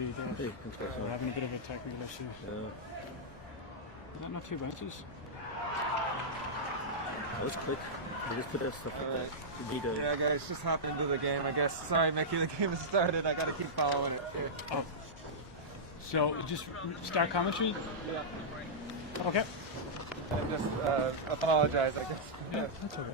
he there. Hey, thanks for that. Having a bit of a technical issue. Yeah. Is that not 2 benches? Let's click. I just put that stuff up there. You need Yeah, guys, just hop into the game, I guess. Sorry, Mickey, the game has started. I gotta keep following it. Oh. So, just start commentary? Yeah. Okay. And just apologize, I guess. Yeah, that's okay.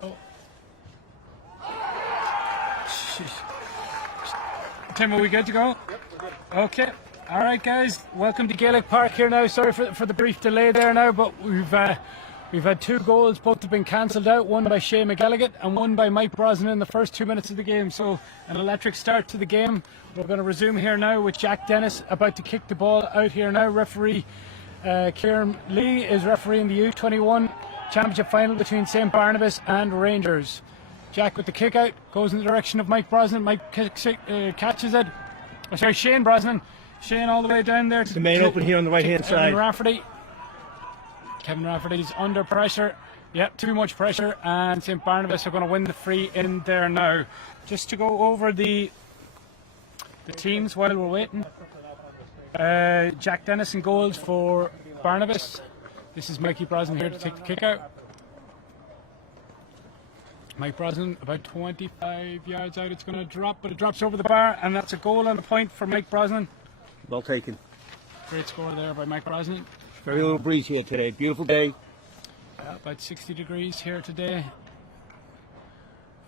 Oh. Tim, are we good to go? Yep, we're good. Okay. All right, guys. Welcome to Gaelic Park here now. Sorry for the brief delay there now, but we've had 2 goals. Both have been cancelled out. One by Shea McGilligan and one by Mike Brosnan in the first 2 minutes of the game. So an electric start to the game. We're going to resume here now with Jack Dennis about to kick the ball out here now. Referee Kieran Lee is refereeing the U21 championship final between St. Barnabas and Rangers. Jack with the kick out goes in the direction of Mike Brosnan. Mike catches it. Oh, sorry, Shane Brosnan. Shane all the way down there. the main open here on the right hand side. Kevin Rafferty's under pressure. Yep, too much pressure, and St. Barnabas are going to win the free in there now. Just to go over the teams while we're waiting. Jack Dennis in goals for Barnabas. This is Mikey Brosnan here to take the kick out. Mike Brosnan about 25 yards out. It's going to drop, but it drops over the bar, and that's a goal and a point for Mike Brosnan. Well taken. Great score there by Mike Brosnan. Very little breeze here today. Beautiful day. About 60 degrees here today.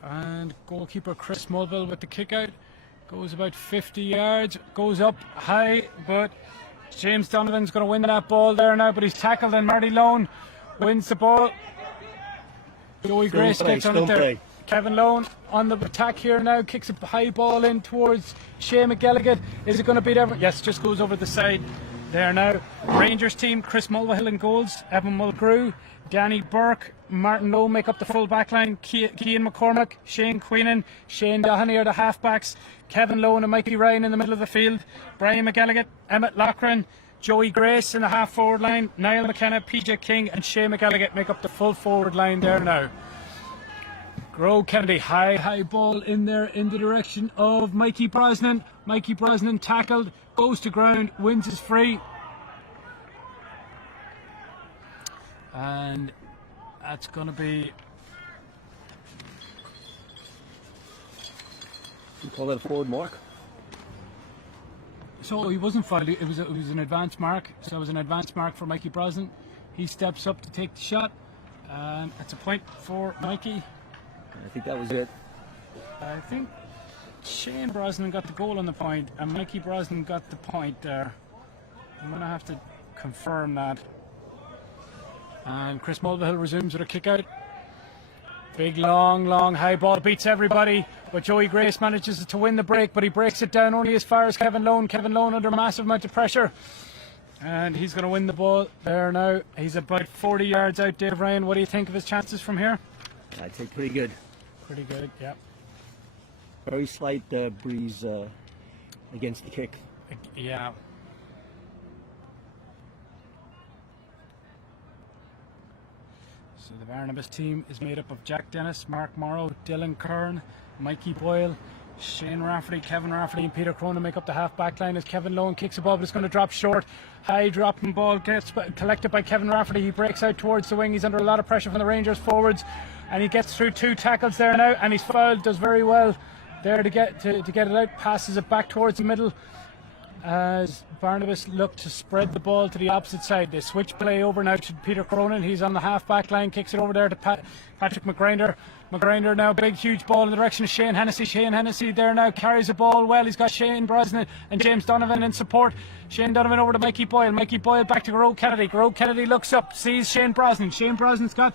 And goalkeeper Chris Mulville with the kick out. Goes about 50 yards. Goes up high, but James Donovan's going to win that ball there now, but he's tackled, and Marty Lone wins the ball. Joey Grace gets on it there. Kevin Lone on the attack here now, kicks a high ball in towards Shea McGilligan. Is it going to beat everyone? Yes, just goes over the side there now. Rangers team, Chris Mulvihill in goals, Evan Mulgrew, Danny Burke, Martin Lowe make up the full back line, Cian McCormack, Shane Queenan, Shane Doheny are the half-backs, Kevin Lone and Mikey Ryan in the middle of the field, Brian McGilligan, Emmett Loughran, Joey Grace in the half-forward line, Niall McKenna, PJ King and Shea McGilligan make up the full forward line there now. Grove Kennedy, high ball in there in the direction of Mikey Brosnan. Mikey Brosnan tackled, goes to ground, wins his free. And that's going to be... You call that a forward mark? So he wasn't fouled, it was an advanced mark. So it was an advanced mark for Mikey Brosnan. He steps up to take the shot. And it's a point for Mikey. I think that was it. I think Shane Brosnan got the goal on the point, and Mikey Brosnan got the point there. I'm going to have to confirm that. And Chris Mulvihill resumes with a kick out. Big, long high ball, beats everybody, but Joey Grace manages to win the break, but he breaks it down only as far as Kevin Lone. Kevin Lone under massive amount of pressure, and he's going to win the ball there now. He's about 40 yards out. Dave Ryan, what do you think of his chances from here? I'd say pretty good. Pretty good, yeah. Very slight breeze against the kick. Yeah. So the Barnabas team is made up of Jack Dennis, Mark Morrow, Dylan Kern, Mikey Boyle, Shane Rafferty, Kevin Rafferty and Peter Cronin make up the half-back line as Kevin Lone kicks a ball, but it's going to drop short. High dropping ball gets collected by Kevin Rafferty. He breaks out towards the wing. He's under a lot of pressure from the Rangers forwards, and he gets through 2 tackles there now, and he's fouled. Does very well there to get it out. Passes it back towards the middle. as Barnabas look to spread the ball to the opposite side. They switch play over now to Peter Cronin. He's on the half-back line, kicks it over there to Patrick McGrinder. McGrinder now, big, huge ball in the direction of Shane Hennessy. Shane Hennessy there now carries the ball well. He's got Shane Brosnan and James Donovan in support. Shane Donovan over to Mikey Boyle. Mikey Boyle back to Grove Kennedy. Grove Kennedy looks up, sees Shane Brosnan. Shane Brosnan's got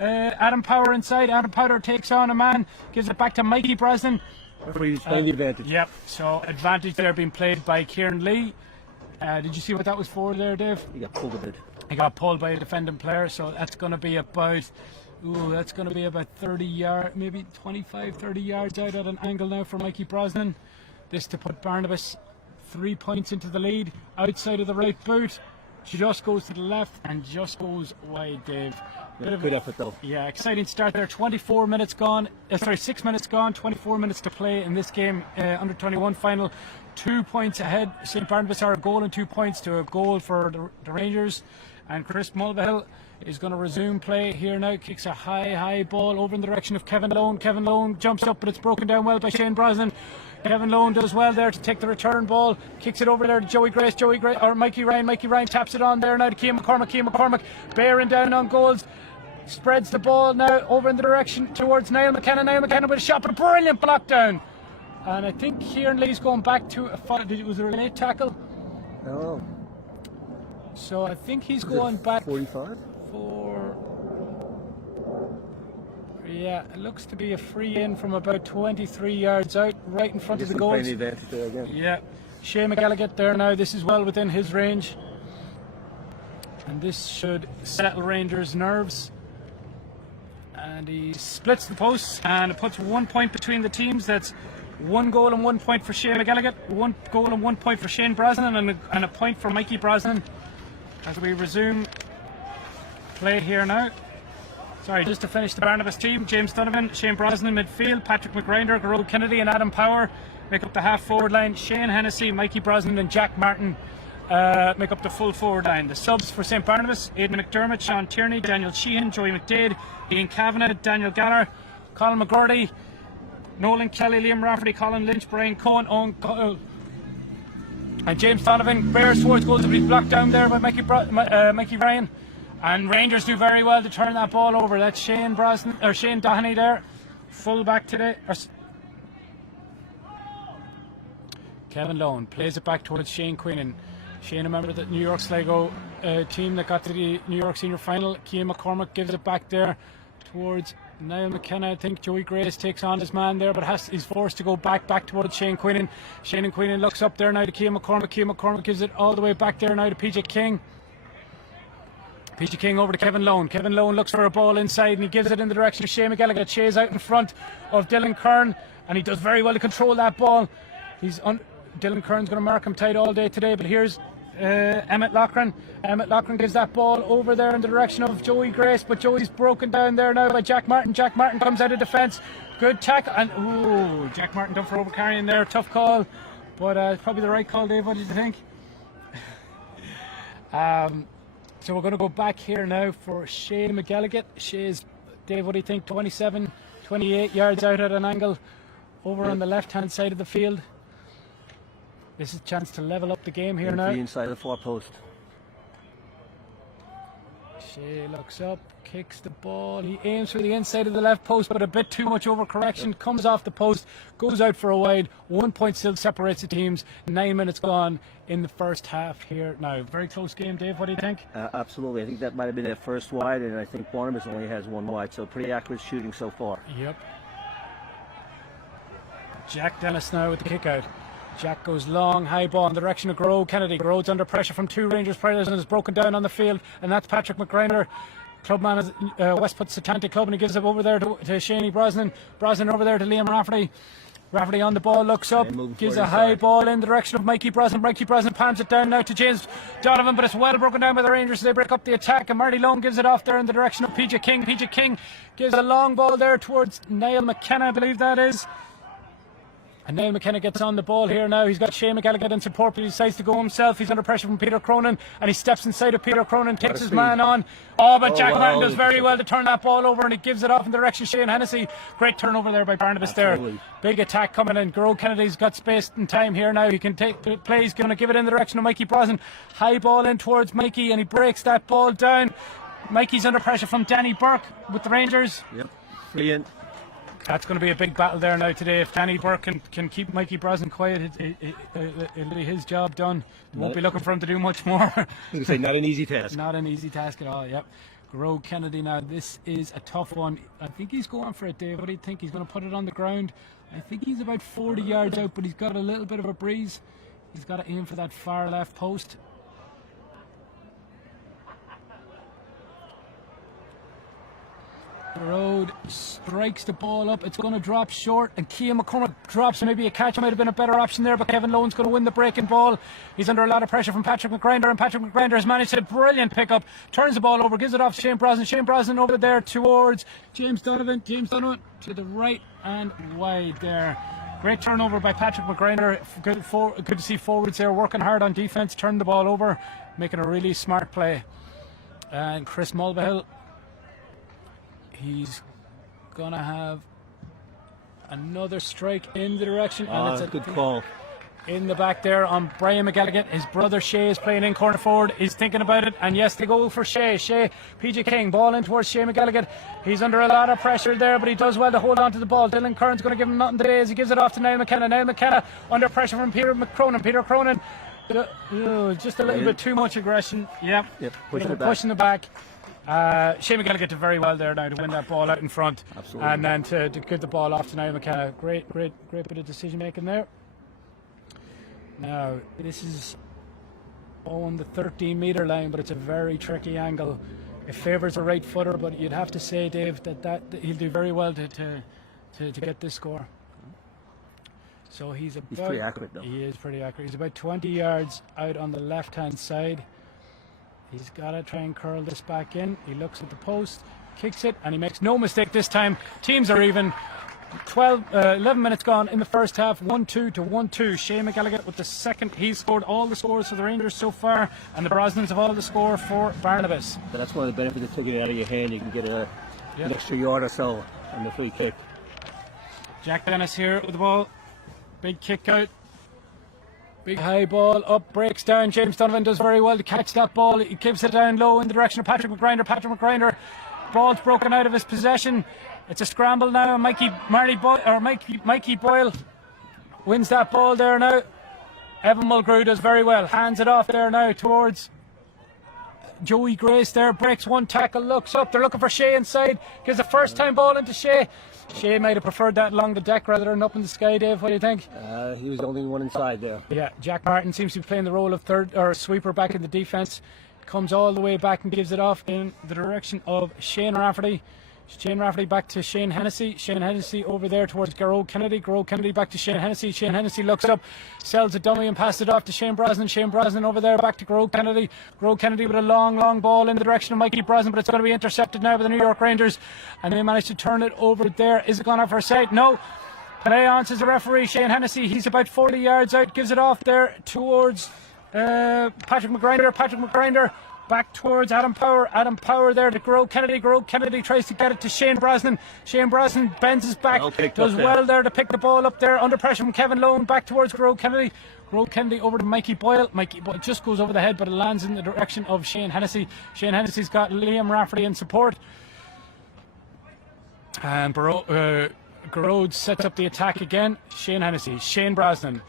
Adam Power inside. Adam Power takes on a man, gives it back to Mikey Brosnan. Referee's playing the advantage. Yep, so advantage there being played by Kieran Lee. Did you see what that was for there, Dave? He got pulled a bit. He got pulled by a defending player, so that's going to be about 30 yards, maybe 25, 30 yards out at an angle now for Mikey Brosnan. This to put Barnabas 3 points into the lead, outside of the right boot. Just goes to the left and just goes wide, Dave. Good effort though. Yeah, exciting start there. 24 minutes gone. 6 minutes gone. 24 minutes to play in this game. Under 21 final. 2 points ahead. St. Barnabas are a goal and 2 points to a goal for the Rangers. And Chris Mulvihill is going to resume play here now. Kicks a high ball over in the direction of Kevin Lone. Kevin Lone jumps up, but it's broken down well by Shane Brosnan. Kevin Lone does well there to take the return ball. Kicks it over there to Joey Grace. Or Mikey Ryan. Mikey Ryan taps it on there now to Cian McCormack. Cian McCormack bearing down on goals. Spreads the ball now over in the direction towards Niall McKenna. Niall McKenna with a shot, but a brilliant block down. And I think Kieran Lee's going back to was there a late tackle? Oh. So I think he's going back 45 for. Yeah, it looks to be a free in from about 23 yards out, right in front of the goals. Playing the advantage there again. Yeah, Shea McElligott there now. This is well within his range, and this should settle Rangers' nerves. And he splits the posts and it puts 1 point between the teams. That's 1 goal and 1 point for Shea McElligott, 1 goal and 1 point for Shane Brosnan, and a point for Mikey Brosnan as we resume play here now. Sorry, just to finish the Barnabas team: James Donovan, Shane Brosnan midfield, Patrick McGrinder, Grove Kennedy and Adam Power make up the half forward line. Shane Hennessy, Mikey Brosnan and Jack Martin make up the full forward line. The subs for St. Barnabas: Aidan McDermott, Sean Tierney, Daniel Sheehan, Joey McDade, Ian Kavanagh, Daniel Gallagher, Colin McGurdy, Nolan Kelly, Liam Rafferty, Colin Lynch, Brian Cohen, Owen Cole, and James Donovan bears towards goals, but he's blocked down there by Mikey Ryan. And Rangers do very well to turn that ball over. That's Shane Doheny there, full back today. Kevin Lone plays it back towards Shane Queenan. Shane, a member of the New York Sligo team that got to the New York Senior Final. Cian McCormack gives it back there towards Niall McKenna. I think Joey Grace takes on his man there, but is forced to go back towards Shane Queenan. Shane Queenan looks up there now to Cian McCormack. Cian McCormack gives it all the way back there now to PJ King. PJ King over to Kevin Lone. Kevin Lone looks for a ball inside and he gives it in the direction of Shea McElligott. Shea's out in front of Dylan Kern and he does very well to control that ball. Dylan Kern's going to mark him tight all day today, but here's Emmett Loughran. Emmett Loughran gives that ball over there in the direction of Joey Grace, but Joey's broken down there now by Jack Martin. Jack Martin comes out of defence. Good tackle, and Jack Martin done for overcarrying there. Tough call, but probably the right call, Dave. What did you think? So we're going to go back here now for Shea McElligott. Shea's, Dave, what do you think? 27, 28 yards out at an angle over on the left-hand side of the field. This is a chance to level up the game here now. Inside the far post. Shea looks up, kicks the ball. He aims for the inside of the left post, but a bit too much overcorrection. Comes off the post, goes out for a wide. 1 point still separates the teams. 9 minutes gone in the first half here now. Very close game, Dave. What do you think? Absolutely. I think that might have been their first wide, and I think Barnabas only has 1 wide, so pretty accurate shooting so far. Yep. Jack Dennis now with the kick out. Jack goes long, high ball in the direction of Grove Kennedy. Grove's under pressure from 2 Rangers players and is broken down on the field, and that's Patrick McGrinder. Clubman is Westport Satanta Club, and he gives it over there to Shane Brosnan. Brosnan over there to Liam Rafferty. Rafferty on the ball, looks up, gives a high ball in the direction of Mikey Brosnan. Mikey Brosnan palms it down now to James Donovan, but it's well broken down by the Rangers. So they break up the attack, and Marty Lone gives it off there in the direction of PJ King. PJ King gives a long ball there towards Niall McKenna, I believe that is. And Niall McKenna gets on the ball here now. He's got Shane McElligott in support, but he decides to go himself. He's under pressure from Peter Cronin, and he steps inside of Peter Cronin, takes his man on. Oh, but Jack Martin does very well to turn that ball over, and he gives it off in the direction of Shane Hennessy. Great turnover there by Barnabas there. Big attack coming in. Garrod Kennedy's got space and time here now. He can take the play. He's going to give it in the direction of Mikey Brosnan. High ball in towards Mikey, and he breaks that ball down. Mikey's under pressure from Danny Burke with the Rangers. Yep. Brilliant. That's going to be a big battle there now today. If Danny Burke can keep Mikey Brosnan quiet, it'll be his job done. Won't be looking for him to do much more. Say not an easy task. Not an easy task at all, yep. Garrod Kennedy now, this is a tough one. I think he's going for it, Dave. What do you think? He's going to put it on the ground. I think he's about 40 yards out, but he's got a little bit of a breeze. He's got to aim for that far left post. Garrod strikes the ball up. It's going to drop short, and Cian McCormick drops. Maybe a catch might have been a better option there, but Kevin Lone's going to win the breaking ball. He's under a lot of pressure from Patrick McGrinder, and Patrick McGrinder has managed a brilliant pickup. Turns the ball over, gives it off to Shane Brosnan. Shane Brosnan over there towards James Donovan. James Donovan to the right and wide there. Great turnover by Patrick McGrinder. Good to see forwards there working hard on defence. Turn the ball over, making a really smart play. And Chris Mulvihill, he's going to have another strike in the direction. And it's a good call. In the back there on Brian McElligott. His brother Shay is playing in corner forward. He's thinking about it. And yes, they go for Shay. PJ King, ball in towards Shay McElligott. He's under a lot of pressure there, but he does well to hold on to the ball. Dylan Curran's going to give him nothing today as he gives it off to Niall McKenna. Niall McKenna under pressure from Peter Cronin. Peter Cronin, just a little bit too much aggression. Yep. Pushing it back. Shane McElligott did very well there now to win that ball out in front. Absolutely. And then to give the ball off to Niall McKenna. Great bit of decision making there. Now this is on the 13-metre line, but it's a very tricky angle. It favours a right footer, but you'd have to say, Dave, that he'll do very well to get this score. So he's pretty accurate though. He is pretty accurate. He's about 20 yards out on the left-hand side. He's got to try and curl this back in. He looks at the post, kicks it, and he makes no mistake this time. Teams are even. 11 minutes gone in the first half. 1-2 to 1-2. Shane McElligott with the second. He's scored all the scores for the Rangers so far, and the Brosnans have all the score for Barnabas. So that's one of the benefits of taking it out of your hand. You can get an extra yard or so on the free kick. Jack Dennis here with the ball. Big kick out. Big high ball up, breaks down. James Donovan does very well to catch that ball. He gives it down low in the direction of Patrick McGrinder. Patrick McGrinder, ball's broken out of his possession. It's a scramble now, and Mikey Boyle wins that ball there now. Evan Mulgrew does very well. Hands it off there now towards Joey Grace there. Breaks one tackle, looks up. They're looking for Shea inside. Gives a first time ball into Shea. Shea might have preferred that along the deck rather than up in the sky, Dave. What do you think? He was the only one inside there. Yeah, Jack Martin seems to be playing the role of third or sweeper back in the defence. Comes all the way back and gives it off in the direction of Shane Rafferty. Shane Rafferty back to Shane Hennessy. Shane Hennessy over there towards Garrod Kennedy. Garrod Kennedy back to Shane Hennessy. Shane Hennessy looks up, sells a dummy and passes it off to Shane Brosnan. Shane Brosnan over there back to Garrod Kennedy. Garrod Kennedy with a long ball in the direction of Mikey Brosnan, but it's going to be intercepted now by the New York Rangers. And they managed to turn it over there. Is it going off for a side? No. Play on, says the referee. Shane Hennessy, he's about 40 yards out, gives it off there towards Patrick McGrinder. Patrick McGrinder back towards Adam Power. Adam Power there to Garrod Kennedy. Garrod Kennedy tries to get it to Shane Brosnan. Shane Brosnan bends his back. Does well there to pick the ball up there. Under pressure from Kevin Lone. Back towards Garrod Kennedy. Garrod Kennedy over to Mikey Boyle. Mikey Boyle just goes over the head, but it lands in the direction of Shane Hennessy. Shane Hennessy's got Liam Rafferty in support. And Garrod sets up the attack again. Shane Hennessy. Shane Brosnan.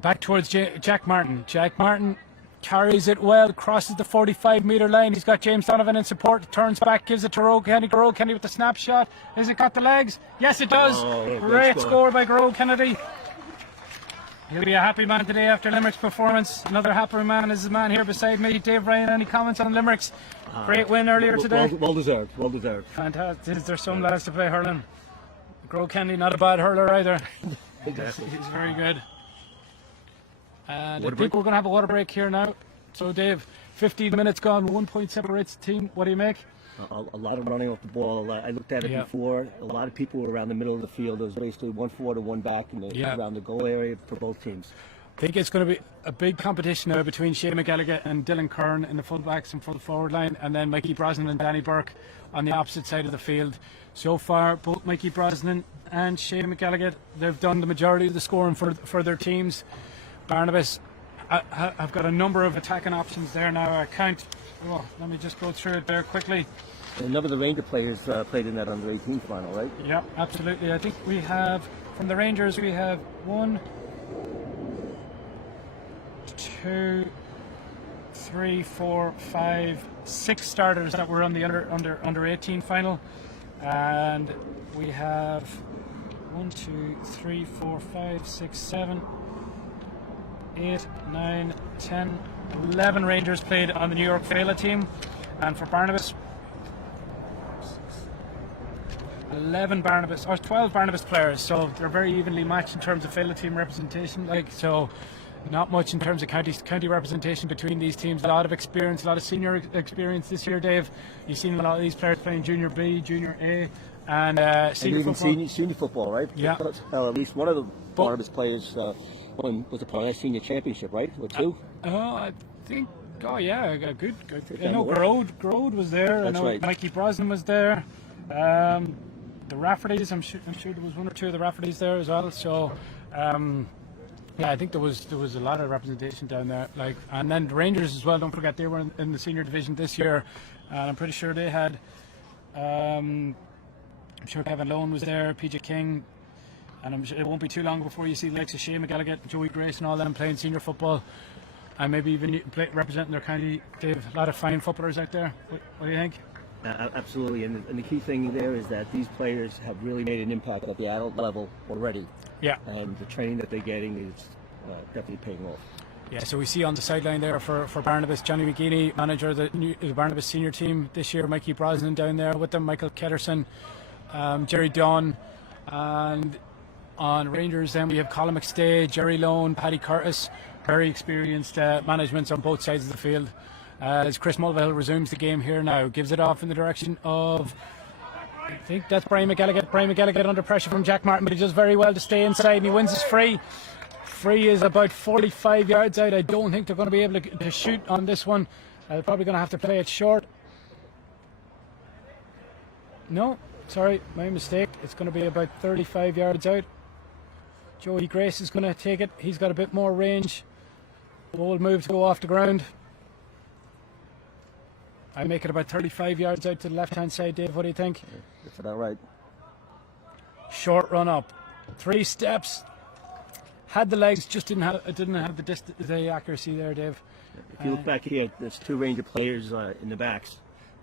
Back towards Jack Martin. Jack Martin carries it well, crosses the 45-metre line. He's got James Donovan in support, turns back, gives it to Garrod Kennedy. Garrod Kennedy with the snapshot. Has it got the legs? Yes, it does. Great score by Garrod Kennedy. He'll be a happy man today after Limerick's performance. Another happy man is the man here beside me. Dave Ryan, any comments on Limerick's great win earlier today? Well deserved, well deserved. Fantastic. There's some lads to play hurling. Garrod Kennedy, not a bad hurler either. Exactly. He's very good. And I think we're going to have a water break here now. So, Dave, 15 minutes gone, 1 point separates the team. What do you make? A lot of running off the ball. I looked at it before. A lot of people were around the middle of the field. There was basically 1 forward and 1 back around the goal area for both teams. I think it's going to be a big competition now between Shane McGilligan and Dylan Kern in the fullbacks and full forward line, and then Mikey Brosnan and Danny Burke on the opposite side of the field. So far, both Mikey Brosnan and Shane McGilligan, they've done the majority of the scoring for their teams. Barnabas have got a number of attacking options there now. Let me just go through it there quickly. And a number of the Ranger players played in that under-18 final, right? Yeah, absolutely. I think we have, from the Rangers, we have 1, 2, 3, 4, 5, 6 starters that were on the under 18 final, and we have 1, 2, 3, 4, 5, 6, 7, 8, 9, 10, 11 Rangers played on the New York Fela team, and for Barnabas, 12 Barnabas players, so they're very evenly matched in terms of Fela team representation. So not much in terms of county representation between these teams. A lot of experience, a lot of senior experience this year, Dave. You've seen a lot of these players playing Junior B, Junior A, and senior even football. Senior football, right? Yeah. At least one of the Barnabas players was a part of that senior championship, right? Or 2? I think. Oh yeah, good. I know Grode was there. That's I know right. Mikey Brosnan was there. The Raffertys, I'm sure there was 1 or 2 of the Raffertys there as well. So. Yeah, I think there was a lot of representation down there. And then the Rangers as well. Don't forget they were in the senior division this year, and I'm pretty sure they had. I'm sure Kevin Lone was there, PJ King, and I'm sure it won't be too long before you see the likes of Shane McGilligan, Joey Grace, and all them playing senior football, and maybe even representing their county. Dave, a lot of fine footballers out there. What do you think? Absolutely, and the key thing there is that these players have really made an impact at the adult level already. Yeah. And the training that they're getting is definitely paying off. Yeah, so we see on the sideline there for Barnabas, Johnny McGeaney, manager of the Barnabas senior team this year, Mikey Brosnan down there with them, Michael Ketterson, Jerry Dunn, and on Rangers then we have Colin McStay, Jerry Lone, Paddy Curtis, very experienced managements on both sides of the field. As Chris Mulvihill resumes the game here now, gives it off in the direction of, I think that's Brian McGilligan. Brian McGilligan under pressure from Jack Martin, but he does very well to stay inside, and he wins his free. Free is about 45 yards out. I don't think they're going to be able to shoot on this one. They're probably going to have to play it short. No, sorry, my mistake. It's going to be about 35 yards out. Joey Grace is going to take it. He's got a bit more range. Bold move to go off the ground. I make it about 35 yards out to the left-hand side, Dave. What do you think? That's about right. Short run up, 3 steps. Had the legs, just didn't have the accuracy there, Dave. If you look back here, there's 2 Ranger players in the backs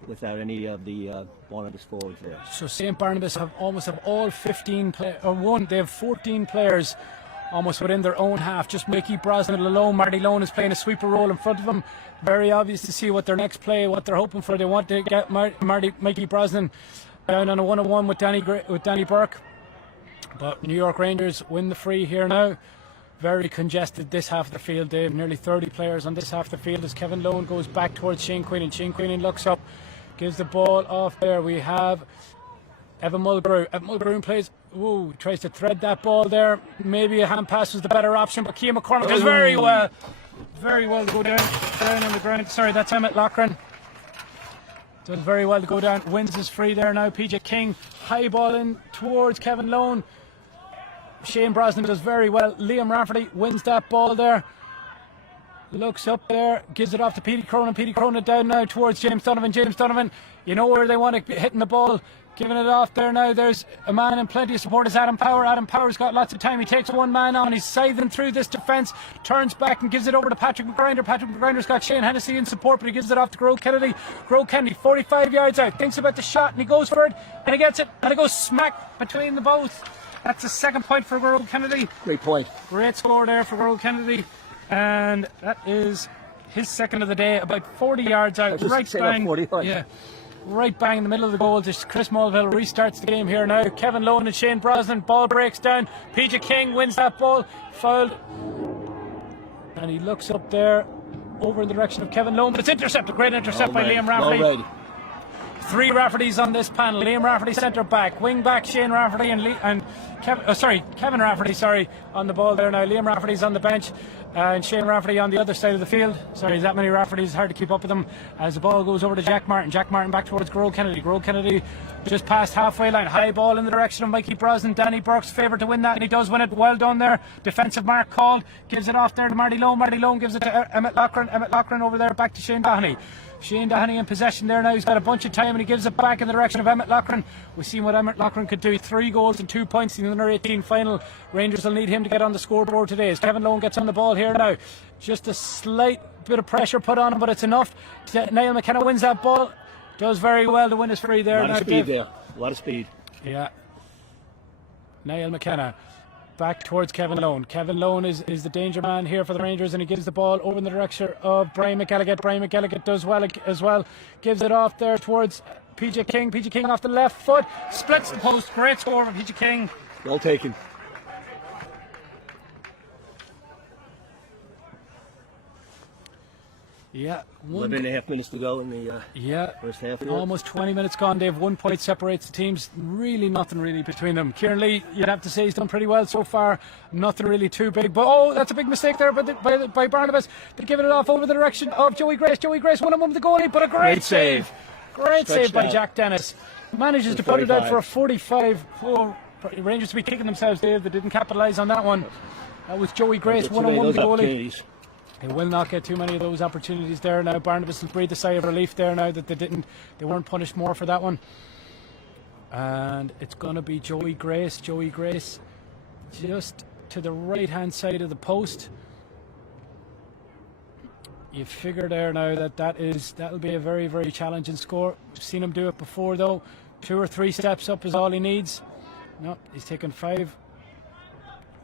without any of the Barnabas forwards there. So St. Barnabas have all 15 players, they have 14 players almost within their own half. Just Mickey Brosnan alone. Marty Lone is playing a sweeper role in front of them. Very obvious to see what their next play, what they're hoping for. They want to get Mikey Brosnan down on a 1-on-1 with Danny Burke. But New York Rangers win the free here now. Very congested this half of the field, Dave. Nearly 30 players on this half of the field as Kevin Lone goes back towards Shane Queenan. Shane Queenan looks up, gives the ball off there. We have Evan Mulgrew. Evan Mulgrew plays. Ooh, tries to thread that ball there. Maybe a hand pass was the better option, but Keane McCormick does very well to go down on the ground. Sorry, that's Emmett Loughran. Does very well to go down. Wins his free there now. PJ King high ball in towards Kevin Lone. Shane Brosnan does very well. Liam Rafferty wins that ball there. Looks up there, gives it off to Petey Cronin. Petey Cronin down now towards James Donovan. James Donovan, you know where they want to be hitting the ball. Giving it off there now. There's a man and plenty of support. Is Adam Power. Adam Power's got lots of time. He takes one man on. He's scything through this defence. Turns back and gives it over to Patrick McGrinder. Patrick McGrinder's got Shane Hennessy in support, but he gives it off to Grove Kennedy. Grove Kennedy, 45 yards out. Thinks about the shot and he goes for it. And he gets it. And it goes smack between the both. That's the second point for Grove Kennedy. Great point. Great score there for Grove Kennedy. And that is his second of the day. About 40 yards out. Right bang. 40, right. Yeah. Right bang in the middle of the goal. Just Chris Mulvihill restarts the game here now. Kevin Lone and Shane Brosnan. Ball breaks down. PJ King wins that ball. Fouled. And he looks up there over in the direction of Kevin Lone. But it's intercepted. Great intercept by Liam Rafferty. Three Raffertys on this panel. Liam Rafferty centre back, wing back Shane Rafferty and Kevin Rafferty, on the ball there now. Liam Rafferty's on the bench and Shane Rafferty on the other side of the field. Sorry, that many Raffertys, hard to keep up with them. As the ball goes over to Jack Martin. Jack Martin back towards Grove Kennedy. Grove Kennedy just past halfway line. High ball in the direction of Mikey Brosnan. Danny Burke's favoured to win that, and he does win it. Well done there. Defensive mark called. Gives it off there to Marty Lone. Marty Lone gives it to Emmett Loughran. Emmett Loughran over there back to Shane Dohenny. Shane Dohenny in possession there now. He's got a bunch of time and he gives it back in the direction of Emmett Loughran. We've seen what Emmett Loughran could do. 3 goals and 2 points in the under 18 final. Rangers will need him to get on the scoreboard today as Kevin Lone gets on the ball here now. Just a slight bit of pressure put on him, but it's enough. Niall McKenna wins that ball. Does very well to win his free there. A lot of speed there. A lot of speed. Yeah. Niall McKenna back towards Kevin Lone. Kevin Lone is the danger man here for the Rangers, and he gives the ball over in the direction of Brian McElligott. Brian McElligott does well as well. Gives it off there towards PJ King. PJ King off the left foot. Splits the post. Great score for PJ King. Well taken. Yeah. 11.5 minutes to go in the first half. Almost 20 minutes gone. They have 1 point separates the teams. Really nothing really between them. Kieran Lee, you'd have to say he's done pretty well so far. Nothing really too big. But that's a big mistake there by Barnabas. They're giving it off over the direction of Joey Grace. Joey Grace won him with the goalie, but a great save. Great save by Jack Dennis. Manages to put it out for a 45. Rangers to be kicking themselves, Dave. They didn't capitalise on that one. That was Joey Grace, 1-on-1 with the goalie. They will not get too many of those opportunities there now. Barnabas will breathe a sigh of relief there now that they weren't punished more for that one. And it's going to be Joey Grace. Joey Grace just to the right hand side of the post. You figure there now that'll be a very, very challenging score. We've seen him do it before though. 2 or 3 steps up is all he needs. No, he's taken 5.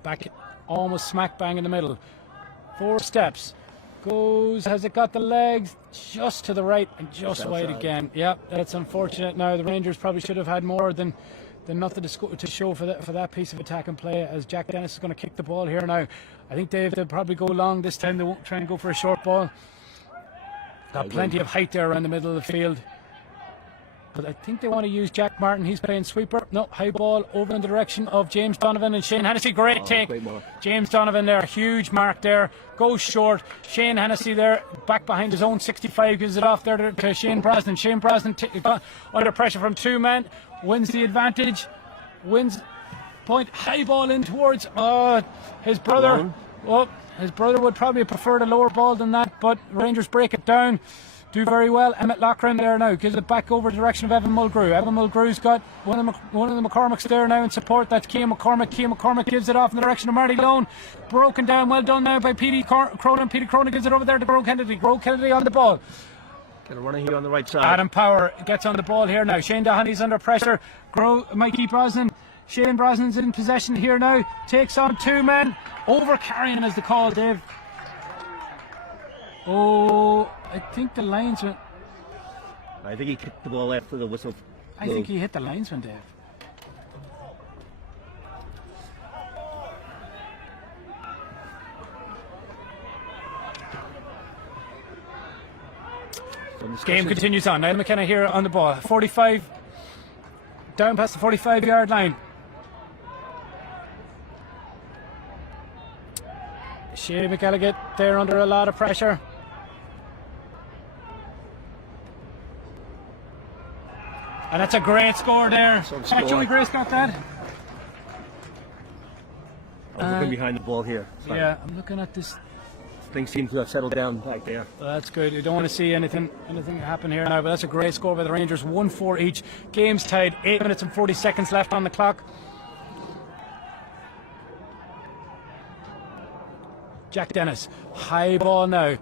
Back almost smack bang in the middle. 4 steps. Has it got the legs? Just to the right and just wide again. Yep, that's unfortunate. Now the Rangers probably should have had more than nothing to show for that piece of attack and play, as Jack Dennis is going to kick the ball here now. I think they'll probably go long this time. They won't try and go for a short ball. Got plenty of height there around the middle of the field. But I think they want to use Jack Martin. He's playing sweeper. No, high ball over in the direction of James Donovan and Shane Hennessy. Great take. James Donovan there. Huge mark there. Goes short. Shane Hennessy there. Back behind his own 65. Gives it off there to Shane Brosnan. Shane Brosnan under pressure from 2 men. Wins the advantage. Wins point. High ball in towards his brother. His brother would probably have preferred a lower ball than that, but Rangers break it down. Do very well. Emmett Loughran there now gives it back over the direction of Evan Mulgrew. Evan Mulgrew's got one of the McCormicks there now in support. That's Cian McCormick. Cian McCormick gives it off in the direction of Marty Lone. Broken down. Well done now by Petey Cronin. Petey Cronin gives it over there to Grove Kennedy. Grove Kennedy on the ball. Kind of running here on the right side. Adam Power gets on the ball here now. Shane Dohenny's under pressure. Mikey Brosnan. Shane Brosnan's in possession here now. Takes on 2 men. Over carrying is the call, Dave. I think the linesman. I think he kicked the ball after the whistle. I think he hit the linesman, Dave. Game continues on. Niall McKenna here on the ball. 45. Down past the 45-yard line. Shane McElligott there under a lot of pressure. And that's a great score there. Joey Grace got that. I'm looking behind the ball here. Sorry. Yeah, I'm looking at this. Things seem to have settled down back there. Well, that's good. You don't want to see anything happen here now, but that's a great score by the Rangers. 1-4 each. Game's tied. 8 minutes and 40 seconds left on the clock. Jack Dennis. High ball now.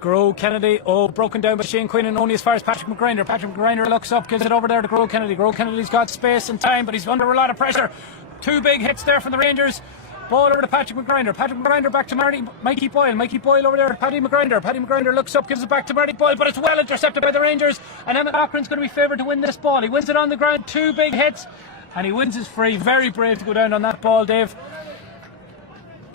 Grove Kennedy, broken down by Shane Quinn and only as far as Patrick McGrinder. Patrick McGrinder looks up, gives it over there to Grove Kennedy. Grove Kennedy's got space and time, but he's under a lot of pressure. 2 big hits there from the Rangers. Ball over to Patrick McGrinder. Patrick McGrinder back to Mikey Boyle. Mikey Boyle over there to Paddy McGrinder. Paddy McGrinder looks up, gives it back to Marty Boyle, but it's well intercepted by the Rangers. And Emmett Loughran's going to be favoured to win this ball. He wins it on the ground. 2 big hits, and he wins his free. Very brave to go down on that ball, Dave.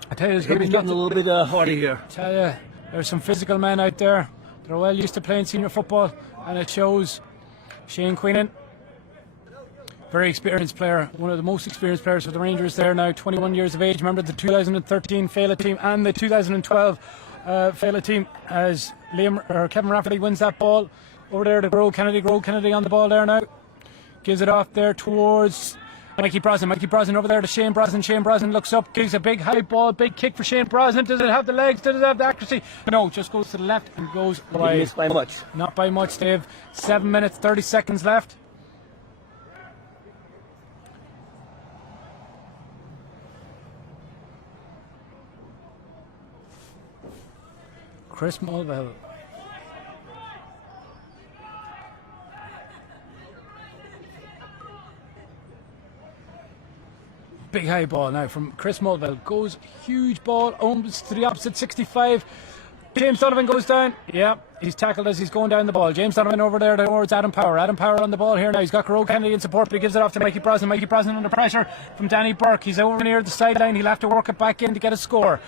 I tell you, it's going to be getting a little bit hardy here. I tell you, there's some physical men out there. They're well used to playing senior football, and it shows. Shane Queenan, very experienced player, one of the most experienced players for the Rangers there now, 21 years of age, member of the 2013 Fela team and the 2012 Fela team, as Kevin Rafferty wins that ball over there to Grove Kennedy. Grove Kennedy on the ball there now, gives it off there towards Mikey Brosnan. Mikey Brosnan over there to Shane Brosnan. Shane Brosnan looks up, gives a big high ball, big kick for Shane Brosnan. Does it have the legs? Does it have the accuracy? No, just goes to the left and goes wide. Missed by much. Not by much, Dave. 7 minutes, 30 seconds left. Chris Mulvihill. Big high ball now from Chris Mulvihill. Goes huge ball, almost to the opposite 65. James Donovan goes down. Yeah, he's tackled as he's going down the ball. James Donovan over there towards Adam Power. Adam Power on the ball here now. He's got Grove Kennedy in support, but he gives it off to Mikey Brosnan. Mikey Brosnan under pressure from Danny Burke. He's over near the sideline. He'll have to work it back in to get a score.